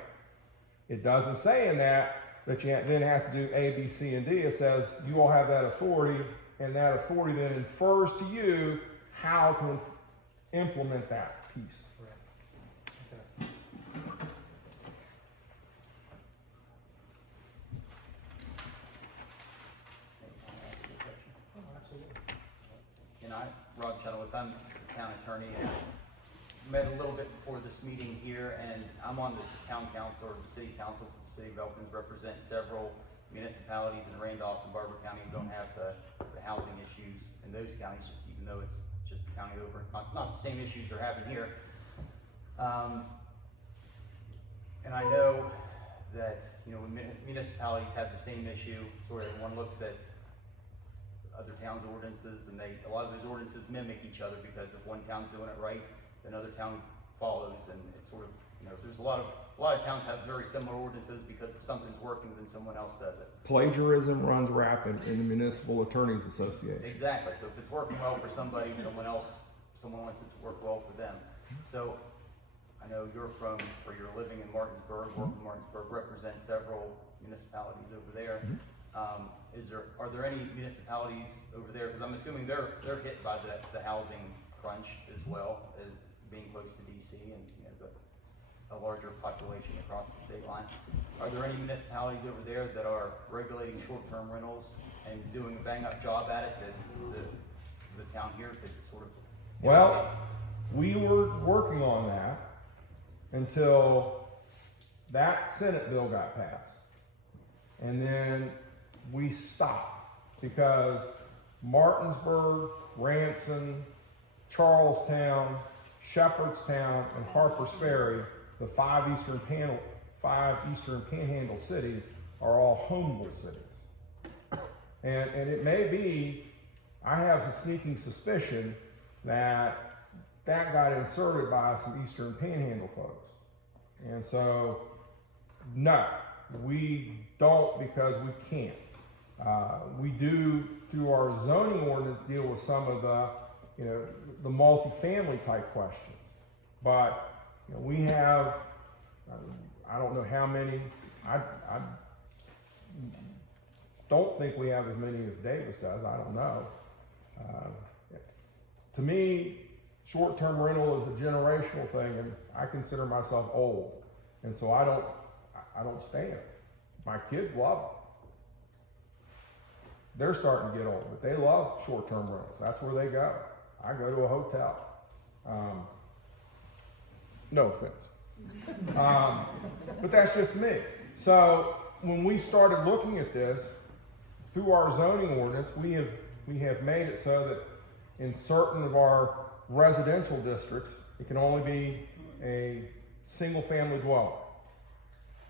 It doesn't say in that you then have to do A, B, C, and D. It says you all have that authority, and that authority then infers to you how to implement that piece. Right. Okay. And Rob Chenowith, I'm the town attorney, and met a little bit before this meeting here, and I'm on the town council or the city council for the city of Elkins, represent several municipalities in Randolph and Barber County who don't have the housing issues in those counties, just even though it's just the county over, not the same issues they're having here. And I know that, you know, municipalities have the same issue, sort of one looks at other towns' ordinances, and a lot of those ordinances mimic each other, because if one town's doing it right, another town follows, and it's sort of, you know, there's a lot of towns have very similar ordinances because if something's working, then someone else does it. Plagiarism runs rapid in the Municipal Attorneys Association. Exactly. So if it's working well for somebody, someone wants it to work well for them. So I know you're living in Martinsburg, work in Martinsburg, represent several municipalities over there. Are there any municipalities over there? Because I'm assuming they're hit by the housing crunch as well, as being close to DC and, you know, a large larger population across the state line. Are there any municipalities over there that are regulating short-term rentals and doing a bang-up job at it that the town here could sort of? Well, we were working on that until that Senate bill got passed. And then we stopped because Martinsburg, Ranson, Charlestown, Shepherdstown, and Harpers Ferry, the five Eastern Panhandle cities, are all home rule cities. And it may be, I have a sneaking suspicion that got inserted by some Eastern Panhandle folks. And so, no, we don't because we can't. We do, through our zoning ordinance, deal with some of the, the multifamily type questions. But we have, I don't know how many, I don't think we have as many as Davis does, I don't know. To me, short-term rental is a generational thing, and I consider myself old. And so I don't stand it. My kids love it. They're starting to get old, but they love short-term rentals. That's where they go. I go to a hotel. No offense. But that's just me. So when we started looking at this, through our zoning ordinance, we have made it so that in certain of our residential districts, it can only be a single-family dwelling.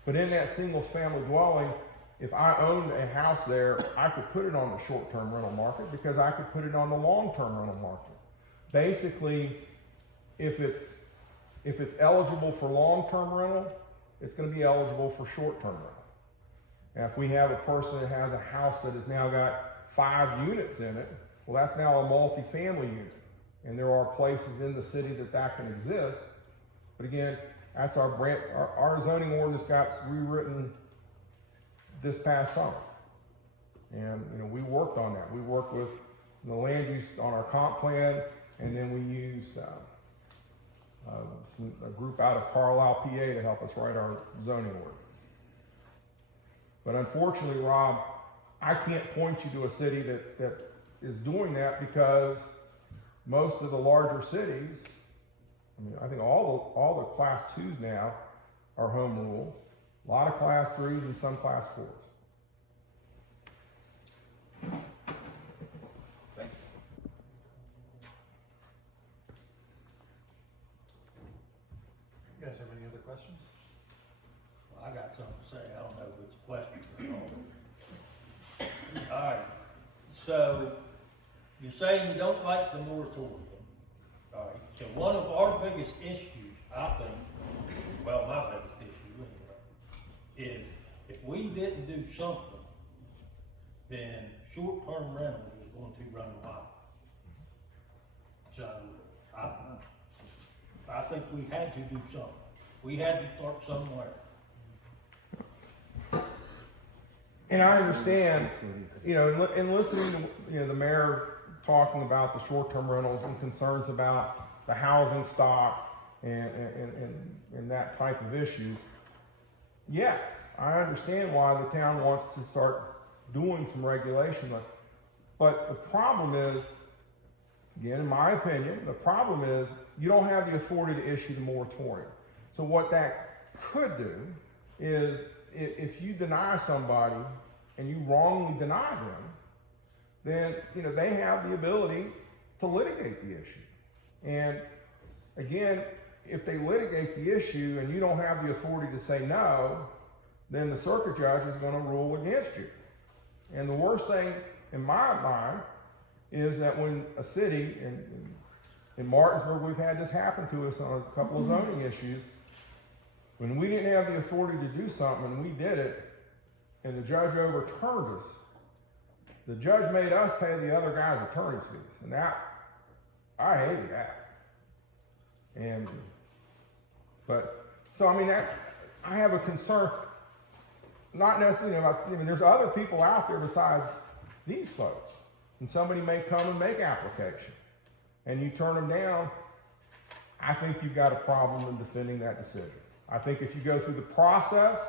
But in that single-family dwelling, if I owned a house there, I could put it on the short-term rental market because I could put it on the long-term rental market. Basically, if it's eligible for long-term rental, it's going to be eligible for short-term rental. Now, if we have a person that has a house that has now got 5 units in it, well, that's now a multifamily unit. And there are places in the city that can exist. But again, that's our zoning ordinance got rewritten this past summer. And we worked on that. We worked with the land use on our comp plan, and then we used a group out of Carlisle, PA to help us write our zoning ordinance. But unfortunately, Rob, I can't point you to a city that is doing that because most of the larger cities, I think all the class 2s now are home rule. A lot of class 3s and some class 4s. Thanks. You guys have any other questions? Well, I got something to say. I don't know if it's a question or not. All right. So you're saying you don't like the moratorium. All right. So one of our biggest issues, I think, well, my biggest issue anyway, is if we didn't do something, then short-term rental is going to run wild. So I think we had to do something. We had to start somewhere. And I understand, in listening to the mayor talking about the short-term rentals and concerns about the housing stock and that type of issues, yes, I understand why the town wants to start doing some regulation. But the problem is, again, in my opinion, the problem is you don't have the authority to issue the moratorium. So what that could do is if you deny somebody and you wrongly deny them, then they have the ability to litigate the issue. And again, if they litigate the issue and you don't have the authority to say no, then the circuit judge is going to rule against you. And the worst thing in my mind is that when a city, in Martinsburg, we've had this happen to us on a couple of zoning issues, when we didn't have the authority to do something and we did it, and the judge overturned us, the judge made us pay the other guy's attorney's fees. And that, I hated that. I have a concern, not necessarily about, there's other people out there besides these folks. And somebody may come and make application. And you turn them down, I think you've got a problem in defending that decision. I think if you go through the process,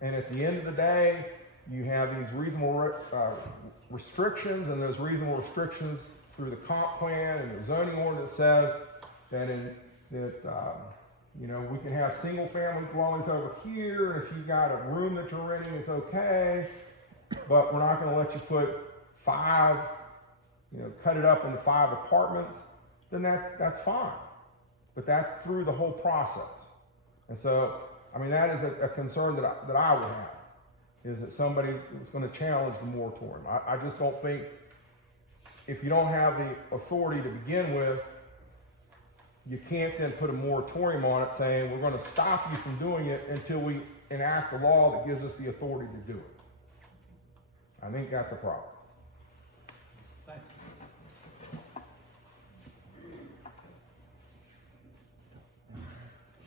and at the end of the day, you have these reasonable restrictions, and those reasonable restrictions through the comp plan and the zoning ordinance says that we can have single-family dwellings over here. If you've got a room that you're renting, it's okay, but we're not going to let you put cut it up into 5 apartments. Then that's fine, but that's through the whole process. And so, I mean, that is a concern that I would have, is that somebody is going to challenge the moratorium. I just don't think, if you don't have the authority to begin with, you can't then put a moratorium on it saying we're going to stop you from doing it until we enact a law that gives us the authority to do it. I think that's a problem. Thanks.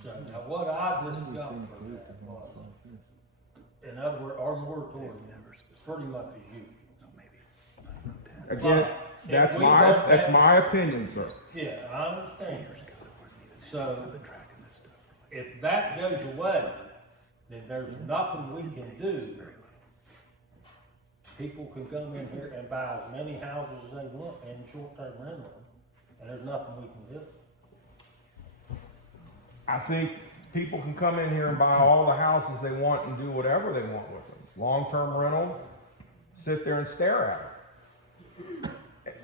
So now what I just got from that was, in other words, our moratorium pretty much is you. Again, that's my opinion, sir. Yeah, I understand. So, if that goes away, then there's nothing we can do. People can come in here and buy as many houses as they want in short-term rental, and there's nothing we can do. I think people can come in here and buy all the houses they want and do whatever they want with them. Long-term rental, sit there and stare at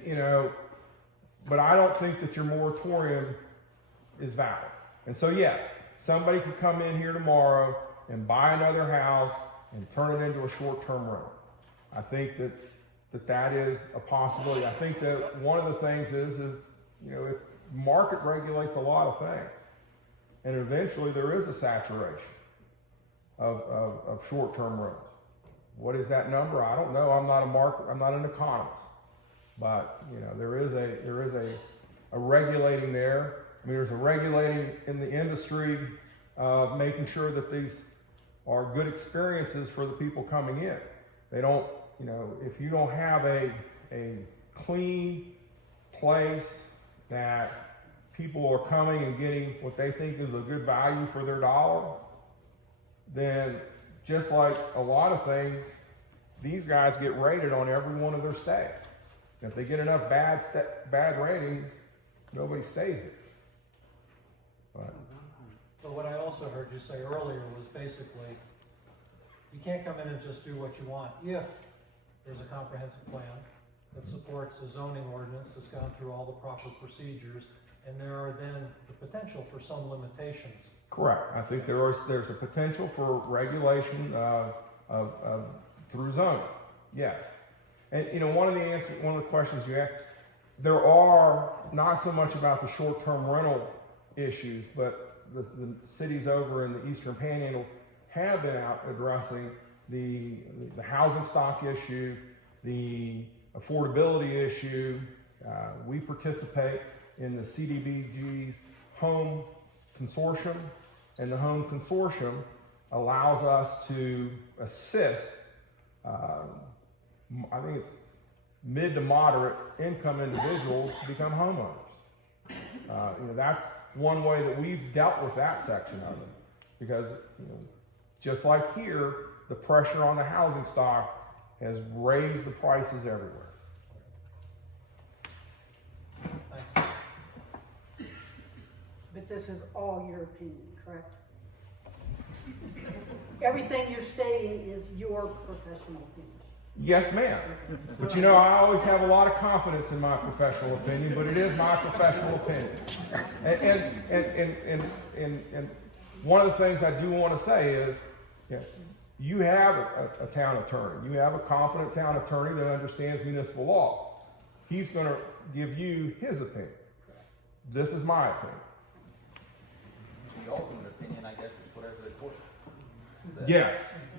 it. But I don't think that your moratorium is valid. And so yes, somebody could come in here tomorrow and buy another house and turn it into a short-term rental. I think that is a possibility. I think that one of the things is if market regulates a lot of things, and eventually there is a saturation of short-term rentals. What is that number? I don't know. I'm not an economist, but there is a regulating there. I mean, there's a regulating in the industry of making sure that these are good experiences for the people coming in. They don't, if you don't have a clean place that people are coming and getting what they think is a good value for their dollar, then just like a lot of things, these guys get rated on every one of their stays. If they get enough bad ratings, nobody stays it. But what I also heard you say earlier was basically, you can't come in and just do what you want. If there's a comprehensive plan that supports a zoning ordinance that's gone through all the proper procedures, and there are then the potential for some limitations. Correct. I think there's a potential for regulation through zoning. Yes. And one of the questions you asked, there are not so much about the short-term rental issues, but the cities over in the Eastern Panhandle have been out addressing the housing stock issue, the affordability issue. We participate in the CDBG's home consortium, and the home consortium allows us to assist, I think it's mid to moderate income individuals to become homeowners. That's one way that we've dealt with that section of it, because just like here, the pressure on the housing stock has raised the prices everywhere. Thanks. But this is all your opinion, correct? Everything you're stating is your professional opinion. Yes, ma'am. But I always have a lot of confidence in my professional opinion, but it is my professional opinion. And one of the things I do want to say is, you have a town attorney. You have a competent town attorney that understands municipal law. He's going to give you his opinion. This is my opinion. The ultimate opinion, I guess, is whatever the court says.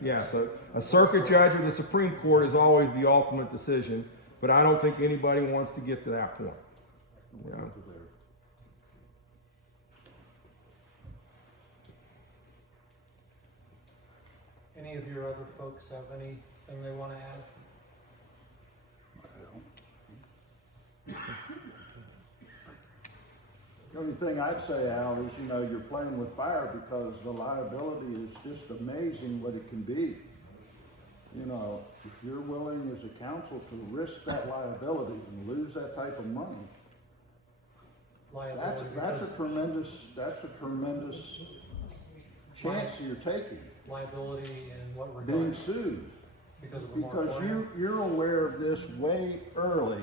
Yes. A circuit judge or the Supreme Court is always the ultimate decision, but I don't think anybody wants to get to that point. Any of your other folks have anything they want to add? The only thing I'd say, Al, is, you're playing with fire because the liability is just amazing what it can be. If you're willing as a council to risk that liability and lose that type of money, that's a tremendous chance you're taking, Liability in what regard? being sued. Because of a Because moratorium? you're aware of this way early,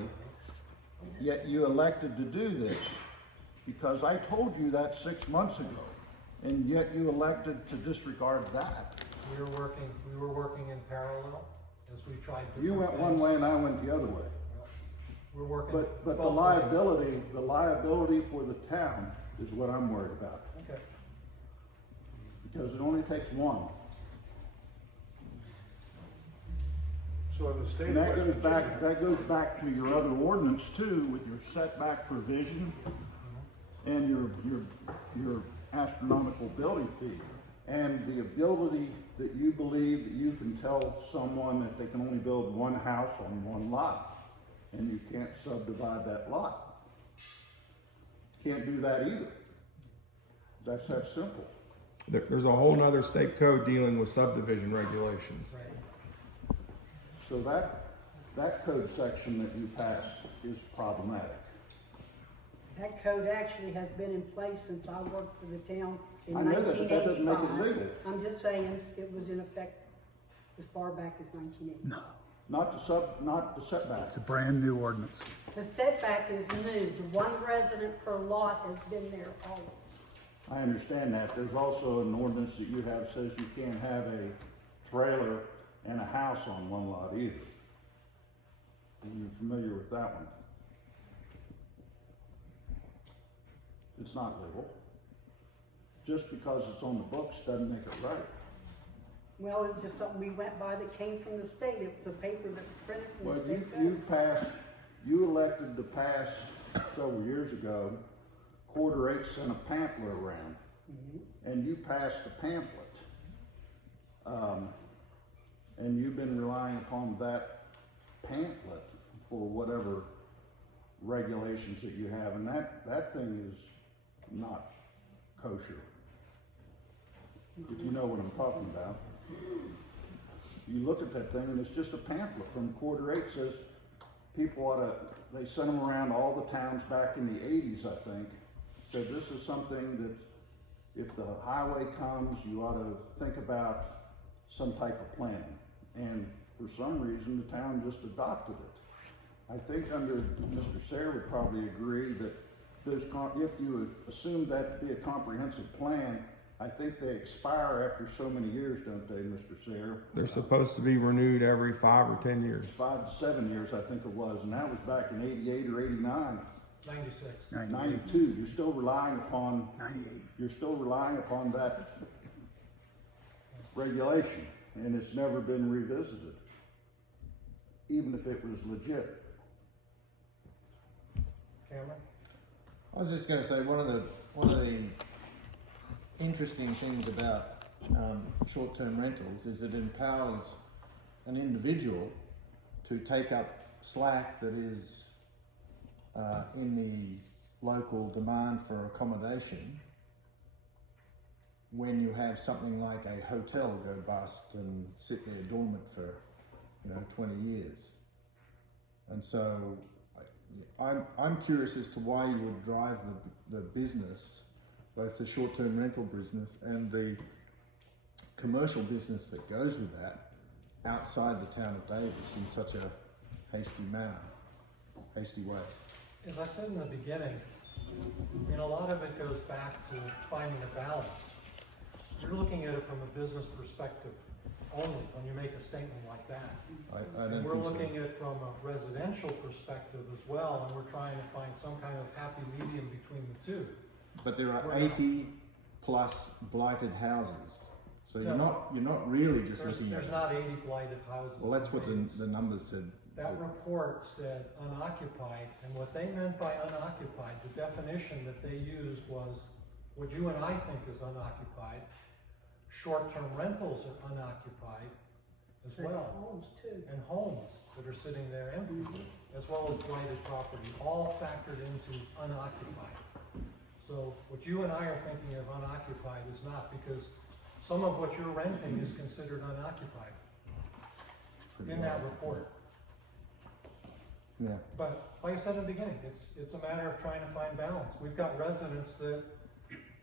yet you elected to do this. Because I told you that 6 months ago, and yet you elected to disregard that. We were working in parallel as we tried different You went one things. way and I went the other way. We're working But the both liability for the town is what I'm worried about. ways. Okay. Because it only takes one. So in the state And of that West goes back to your other ordinance too, with your setback provision and your astronomical building fee. And the ability that you believe that you can tell someone that they can only build one house on one lot, and you can't subdivide that lot. Can't do that either. That's that simple. There's a whole nother state code dealing with subdivision regulations. Right. So that code section that you passed is problematic. That code actually has been in place since I worked for the town in I know that, but that doesn't make it 1985. legal. I'm just saying, it was in effect as far back as 1980. No, Not the setback. it's a brand new ordinance. The setback is new, the one resident per lot has been there always. I understand that. There's also an ordinance that you have says you can't have a trailer and a house on one lot either. Are you familiar with that one? It's not legal. Just because it's on the books doesn't make it right. Well, it's just something we went by that came from the state, it was a paper that was printed from Well, the state. you elected to pass several years ago, Quarter 8 sent a pamphlet around, and you passed the pamphlet. And you've been relying upon that pamphlet for whatever regulations that you have, and that thing is not kosher. If you know what I'm talking about. You look at that thing and it's just a pamphlet from Quarter 8 says they sent them around all the towns back in the 80s, I think. Said this is something that if the highway comes, you ought to think about some type of plan. And for some reason, the town just adopted it. I think Mr. Sayre would probably agree that if you assume that to be a comprehensive plan, I think they expire after so many years, don't they, Mr. Sayre? They're supposed to be renewed every 5 or 10 years. 5 to 7 years, I think it was, and that was back in 88 or 89. 96. 92, you're still relying upon 98. you're still relying upon that regulation, and it's never been revisited, even if it was legit. Cameron? I was just going to say one of the interesting things about short-term rentals is it empowers an individual to take up slack that is in the local demand for accommodation when you have something like a hotel go bust and sit there dormant for 20 years. And so I'm curious as to why you would drive the business, both the short-term rental business and the commercial business that goes with that, outside the town of Davis in such a hasty way. As I said in the beginning, a lot of it goes back to finding a balance. You're looking at it from a business perspective only when you make a statement like that. I don't We're think so. looking at it from a residential perspective as well, and we're trying to find some kind of happy medium between the two. But there are We're not- 80 plus blighted houses, so No. you're not really just looking at There's it. not 80 blighted houses. Well, that's what in the numbers said. That report said unoccupied, and what they meant by unoccupied, the definition that they used was what you and I think is unoccupied. Short-term rentals are unoccupied as well, Homes too. and homes that are sitting there empty, as well as blighted property, all factored into unoccupied. So what you and I are thinking of unoccupied is not, because some of what you're renting is considered unoccupied in that report. Yeah. But like I said in the beginning, it's a matter of trying to find balance. We've got residents that,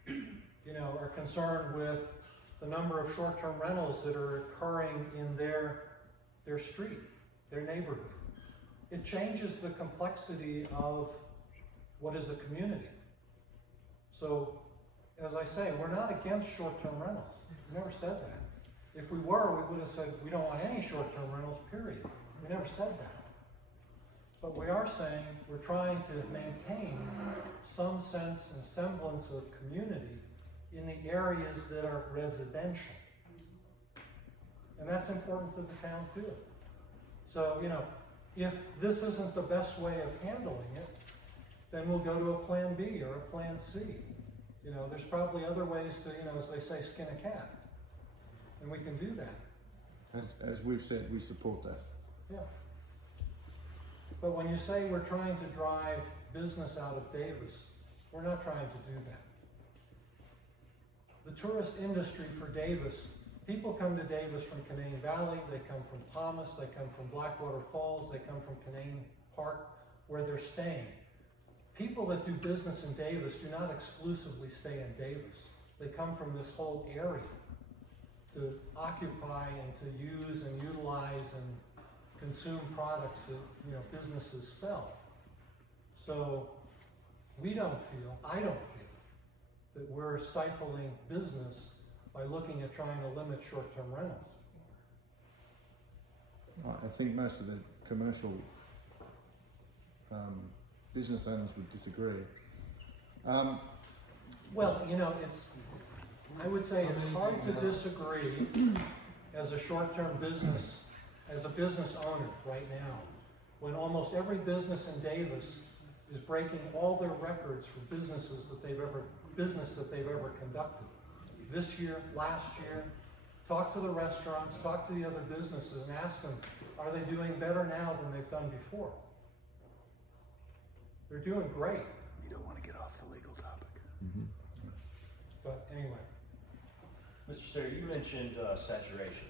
you know, are concerned with the number of short-term rentals that are occurring in their street, their neighborhood. It changes the complexity of what is a community. So, as I say, we're not against short-term rentals. We never said that. If we were, we would have said we don't want any short-term rentals, period. We never said that. But we are saying we're trying to maintain some sense and semblance of community in the areas that are residential. And that's important to the town too. So, you know, if this isn't the best way of handling it, then we'll go to a plan B or a plan C. You know, there's probably other ways to, you know, as they say, skin a cat. And we can do that. As we've said, we support that. Yeah. But when you say we're trying to drive business out of Davis, we're not trying to do that. The tourist industry for Davis, people come to Davis from Canaan Valley, they come from Thomas, they come from Blackwater Falls, they come from Canaan Park, where they're staying. People that do business in Davis do not exclusively stay in Davis. They come from this whole area to occupy and to use and utilize and consume products that, you know, businesses sell. So we don't feel, I don't feel, that we're stifling business by looking at trying to limit short-term rentals. I think most of the commercial business owners would disagree. Well, you know, I would say it's hard to disagree as a short-term business, as a business owner right now, when almost every business in Davis is breaking all their records for business that they've ever conducted. This year, last year, talk to the restaurants, talk to the other businesses and ask them, are they doing better now than they've done before? They're doing great. You don't want to get off the legal topic. Mm-hmm. But anyway. Mr. Sayre, you mentioned saturation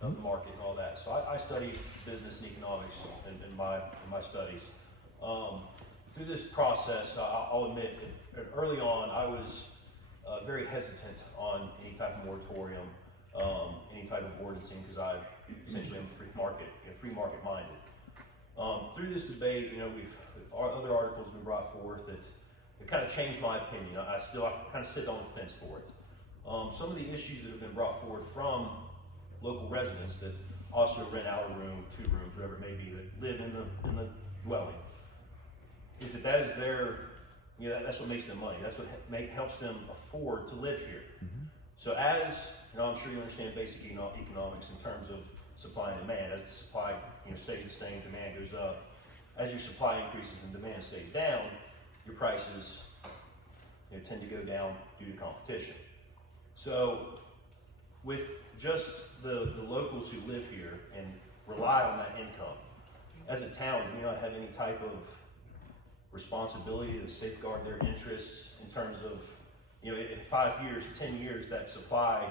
of the market and all that. So I study business and economics in my studies. Through this process, I'll admit, early on, I was very hesitant on any type of moratorium, any type of ordinancing, because I essentially am free market minded. Through this debate, you know, other articles have been brought forth that it kind of changed my opinion. I kind of sit on the fence for it. Some of the issues that have been brought forward from local residents that also rent out a room, 2 rooms, whatever it may be, that live in the dwelling, is that is their, you know, that's what makes them money. That's what helps them afford to live here. Mm-hmm. So as, you know, I'm sure you understand basic economics in terms of supply and demand. As the supply, you know, stays the same, demand goes up. As your supply increases and demand stays down, your prices, you know, tend to go down due to competition. So with just the locals who live here and rely on that income, as a town, do we not have any type of responsibility to safeguard their interests in terms of, you know, in 5 years, 10 years, that supply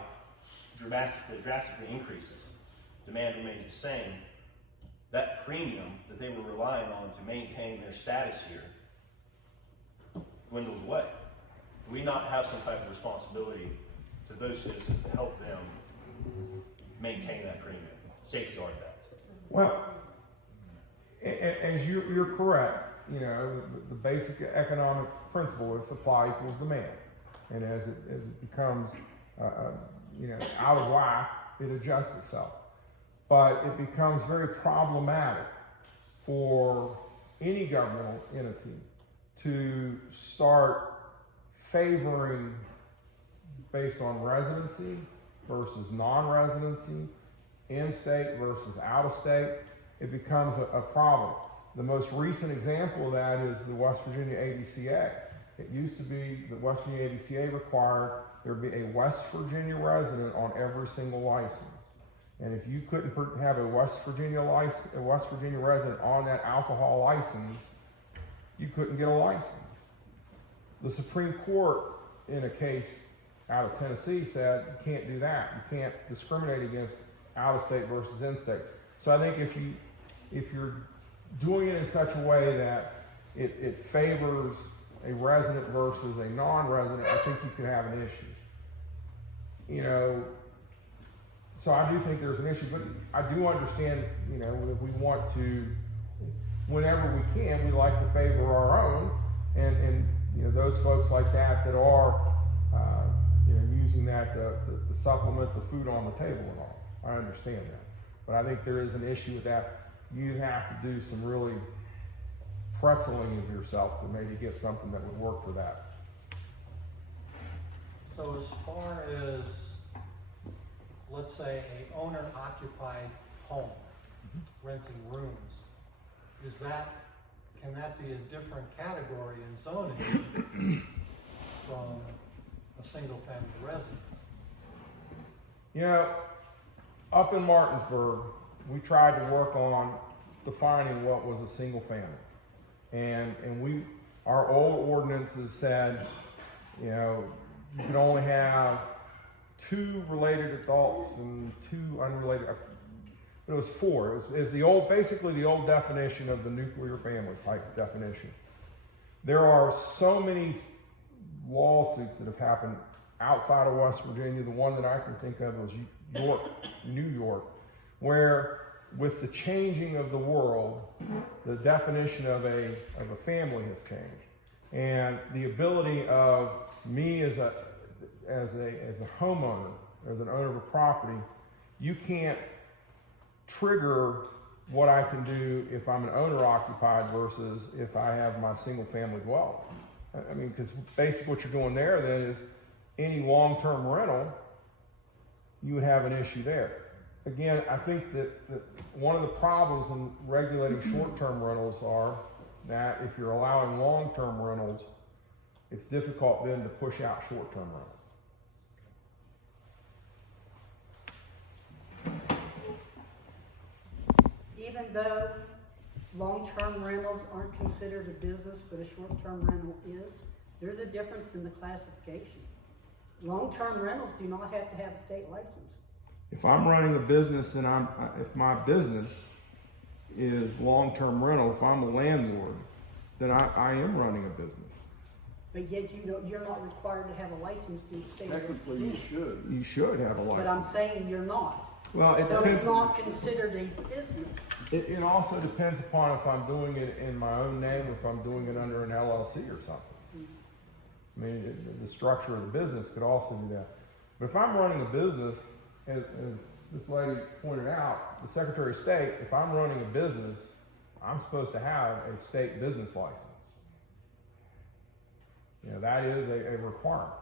drastically increases, demand remains the same, that premium that they were relying on to maintain their status here dwindles away. Do we not have some type of responsibility to those citizens to help them maintain that premium, safeguard that? Well, as you're correct, you know, the basic economic principle is supply equals demand. And as it becomes, you know, out of whack, it adjusts itself. But it becomes very problematic for any governmental entity to start favoring based on residency versus non-residency, in-state versus out-of-state. It becomes a problem. The most recent example of that is the West Virginia ABCA. It used to be the West Virginia ABCA required there be a West Virginia resident on every single license. And if you couldn't have a West Virginia resident on that alcohol license, you couldn't get a license. The Supreme Court, in a case out of Tennessee, said you can't do that. You can't discriminate against out-of-state versus in-state. So I think if you're doing it in such a way that it favors a resident versus a non-resident, I think you could have an issue. You know, so I do think there's an issue, but I do understand, you know, that we want to, whenever we can, we like to favor our own, and you know, those folks like that are, you know, using that to supplement the food on the table and all. I understand that. But I think there is an issue with that. You have to do some really pretzeling of yourself to maybe get something that would work for that. So as far as, let's say, a owner-occupied home, renting rooms, can that be a different category in zoning from a single-family residence? You know, up in Martinsburg, we tried to work on defining what was a single family. And our old ordinances said, you know, you can only have 2 related adults and 2 unrelated. It was 4. It was basically the old definition of the nuclear family type definition. There are so many lawsuits that have happened outside of West Virginia. The one that I can think of was New York, where with the changing of the world, the definition of a family has changed, and the ability of me as a homeowner, as an owner of a property, you can't trigger what I can do if I'm an owner occupied versus if I have my single family dwelling. I mean, because basically what you're doing there then is any long-term rental, you would have an issue there. Again, I think that one of the problems in regulating short-term rentals are that if you're allowing long-term rentals, it's difficult then to push out short-term rentals. Even though long-term rentals aren't considered a business, but a short-term rental is, there's a difference in the classification. Long-term rentals do not have to have a state license. If I'm running a business and if my business is long-term rental, if I'm a landlord, then I am running a business. But yet you're not required to have a license through the state. Technically, you should. You should have a license. But I'm saying you're not. Well, it So depends. it's not considered a business. It also depends upon if I'm doing it in my own name or if I'm doing it under an LLC or something. I mean, the structure of the business could also do that. But if I'm running a business, as this lady pointed out, the Secretary of State, if I'm running a business, I'm supposed to have a state business license. You know, that is a requirement.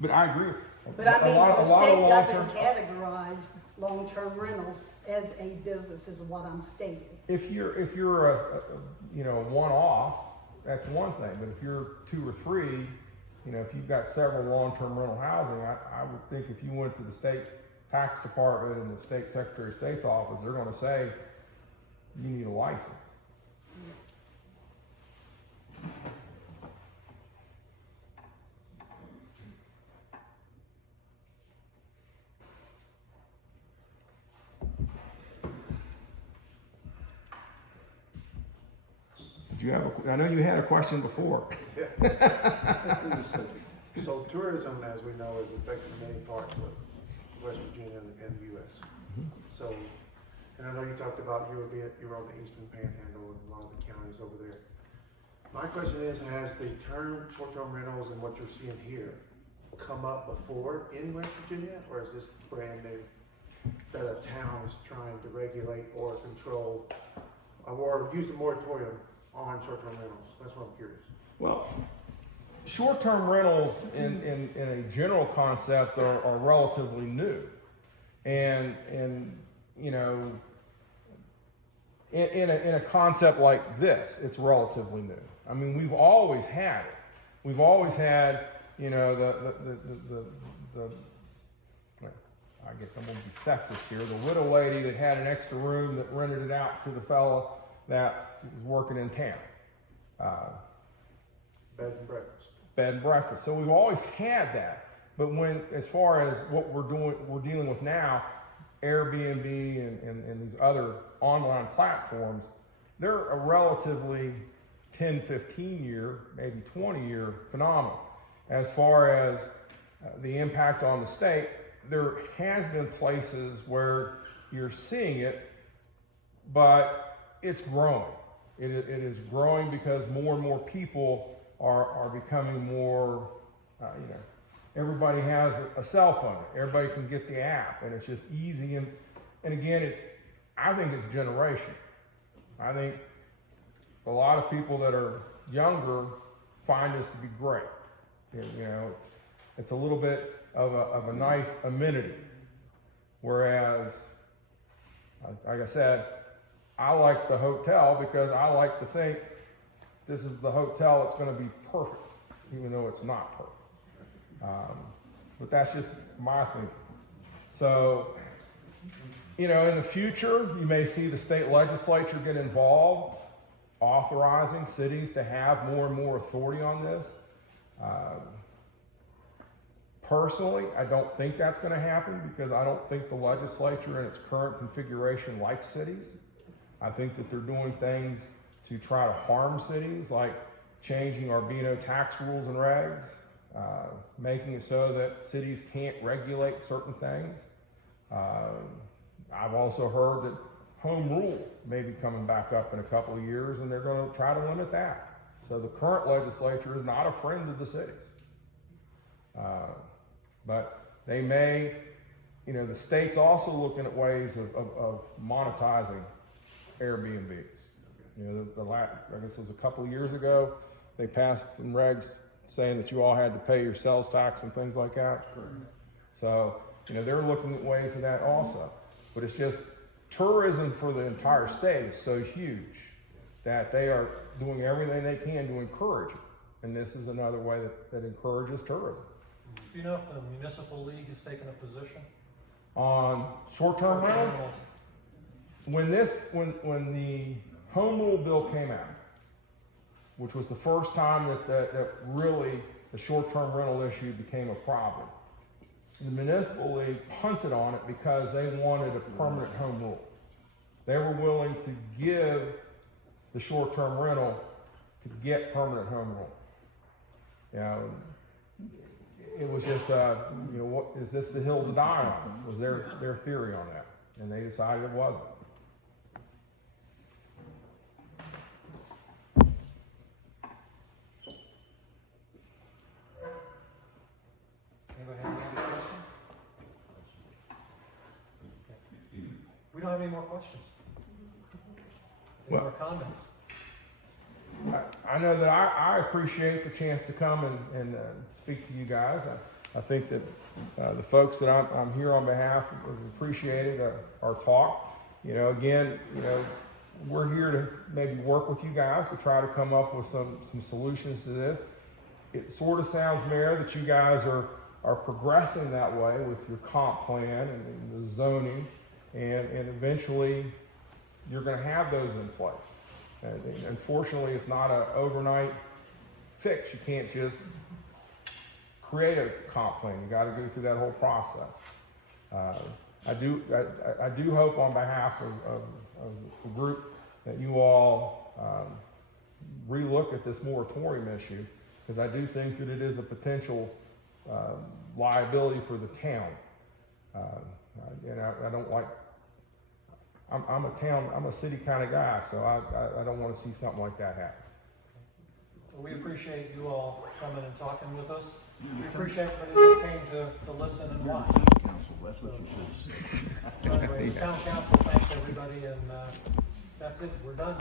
But I agree. But I mean, the state long-term, doesn't categorize long-term rentals as a business, is what I'm stating. If you're a one-off, that's one thing. But if you're 2 or 3, you know, if you've got several long-term rental housing, I would think if you went to the state tax department and the state secretary of state's office, they're going to say you need a license. I know you had a question before. So tourism, as we know, is affecting many parts of West Virginia and the U.S. So, and I know you talked about you were on the Eastern Panhandle and a lot of the counties over there. My question is, has the term short-term rentals and what you're seeing here come up before in West Virginia, or is this brand new that a town is trying to regulate or control or use the moratorium on short-term rentals? That's what I'm curious. Well, short-term rentals in a general concept are relatively new. And you know, in a concept like this, it's relatively new. I mean, we've always had it. We've always had, you know, I guess I'm going to be sexist here, the widow lady that had an extra room that rented it out to the fellow that was working in town. Bed and breakfast. bed and breakfast. So we've always had that. But when, as far as what we're dealing with now, Airbnb and these other online platforms, they're a relatively 10, 15 year, maybe 20 year phenomenon. As far as the impact on the state, there has been places where you're seeing it, but it's growing. It is growing because more and more people are becoming more, everybody has a cell phone. Everybody can get the app, and it's just easy. And again, I think it's generation. I think a lot of people that are younger find this to be great. It's a little bit of a nice amenity. Whereas, like I said, I like the hotel because I like to think this is the hotel that's going to be perfect, even though it's not perfect. But that's just my thinking. So, in the future, you may see the state legislature get involved, authorizing cities to have more and more authority on this. Personally, I don't think that's going to happen because I don't think the legislature in its current configuration likes cities. I think that they're doing things to try to harm cities, like changing our B&O tax rules and regs, making it so that cities can't regulate certain things. I've also heard that home rule may be coming back up in a couple of years, and they're going to try to limit that. So the current legislature is not a friend of the cities. But they may, the state's also looking at ways of monetizing Airbnbs. I guess it was a couple of years ago, they passed some regs saying that you all had to pay your sales tax and things like that. So, they're looking at ways of that also. But it's just tourism for the entire state is so huge that they are doing everything they can to encourage it. And this is another way that encourages tourism. Do you know if the municipal league has taken a position? On short-term rentals? When the home rule bill came out, which was the first time that really the short-term rental issue became a problem, the municipal league punted on it because they wanted a permanent home rule. They were willing to give the short-term rental to get permanent home rule. It was just, what is this the hill to die on? Was their theory on that, and they decided it wasn't. Anybody have any other questions? Okay. We don't have any more questions. Any more comments? I know that I appreciate the chance to come and speak to you guys. I think that the folks that I'm here on behalf of appreciated our talk. Again, we're here to maybe work with you guys to try to come up with some solutions to this. It sort of sounds, Mayor, that you guys are progressing that way with your comp plan and the zoning, and eventually you're going to have those in place. And unfortunately, it's not an overnight fix. You can't just create a comp plan. You got to go through that whole process. I do hope on behalf of the group that you all relook at this moratorium issue, because I do think that it is a potential liability for the town. And I don't like. I'm a city kind of guy, so I don't want to see something like that happen. Well, we appreciate you all coming and talking with us. We appreciate everybody that came to listen and watch. Council, that's what you should have said. Anyway, the town council thanks everybody, and that's it. We're done.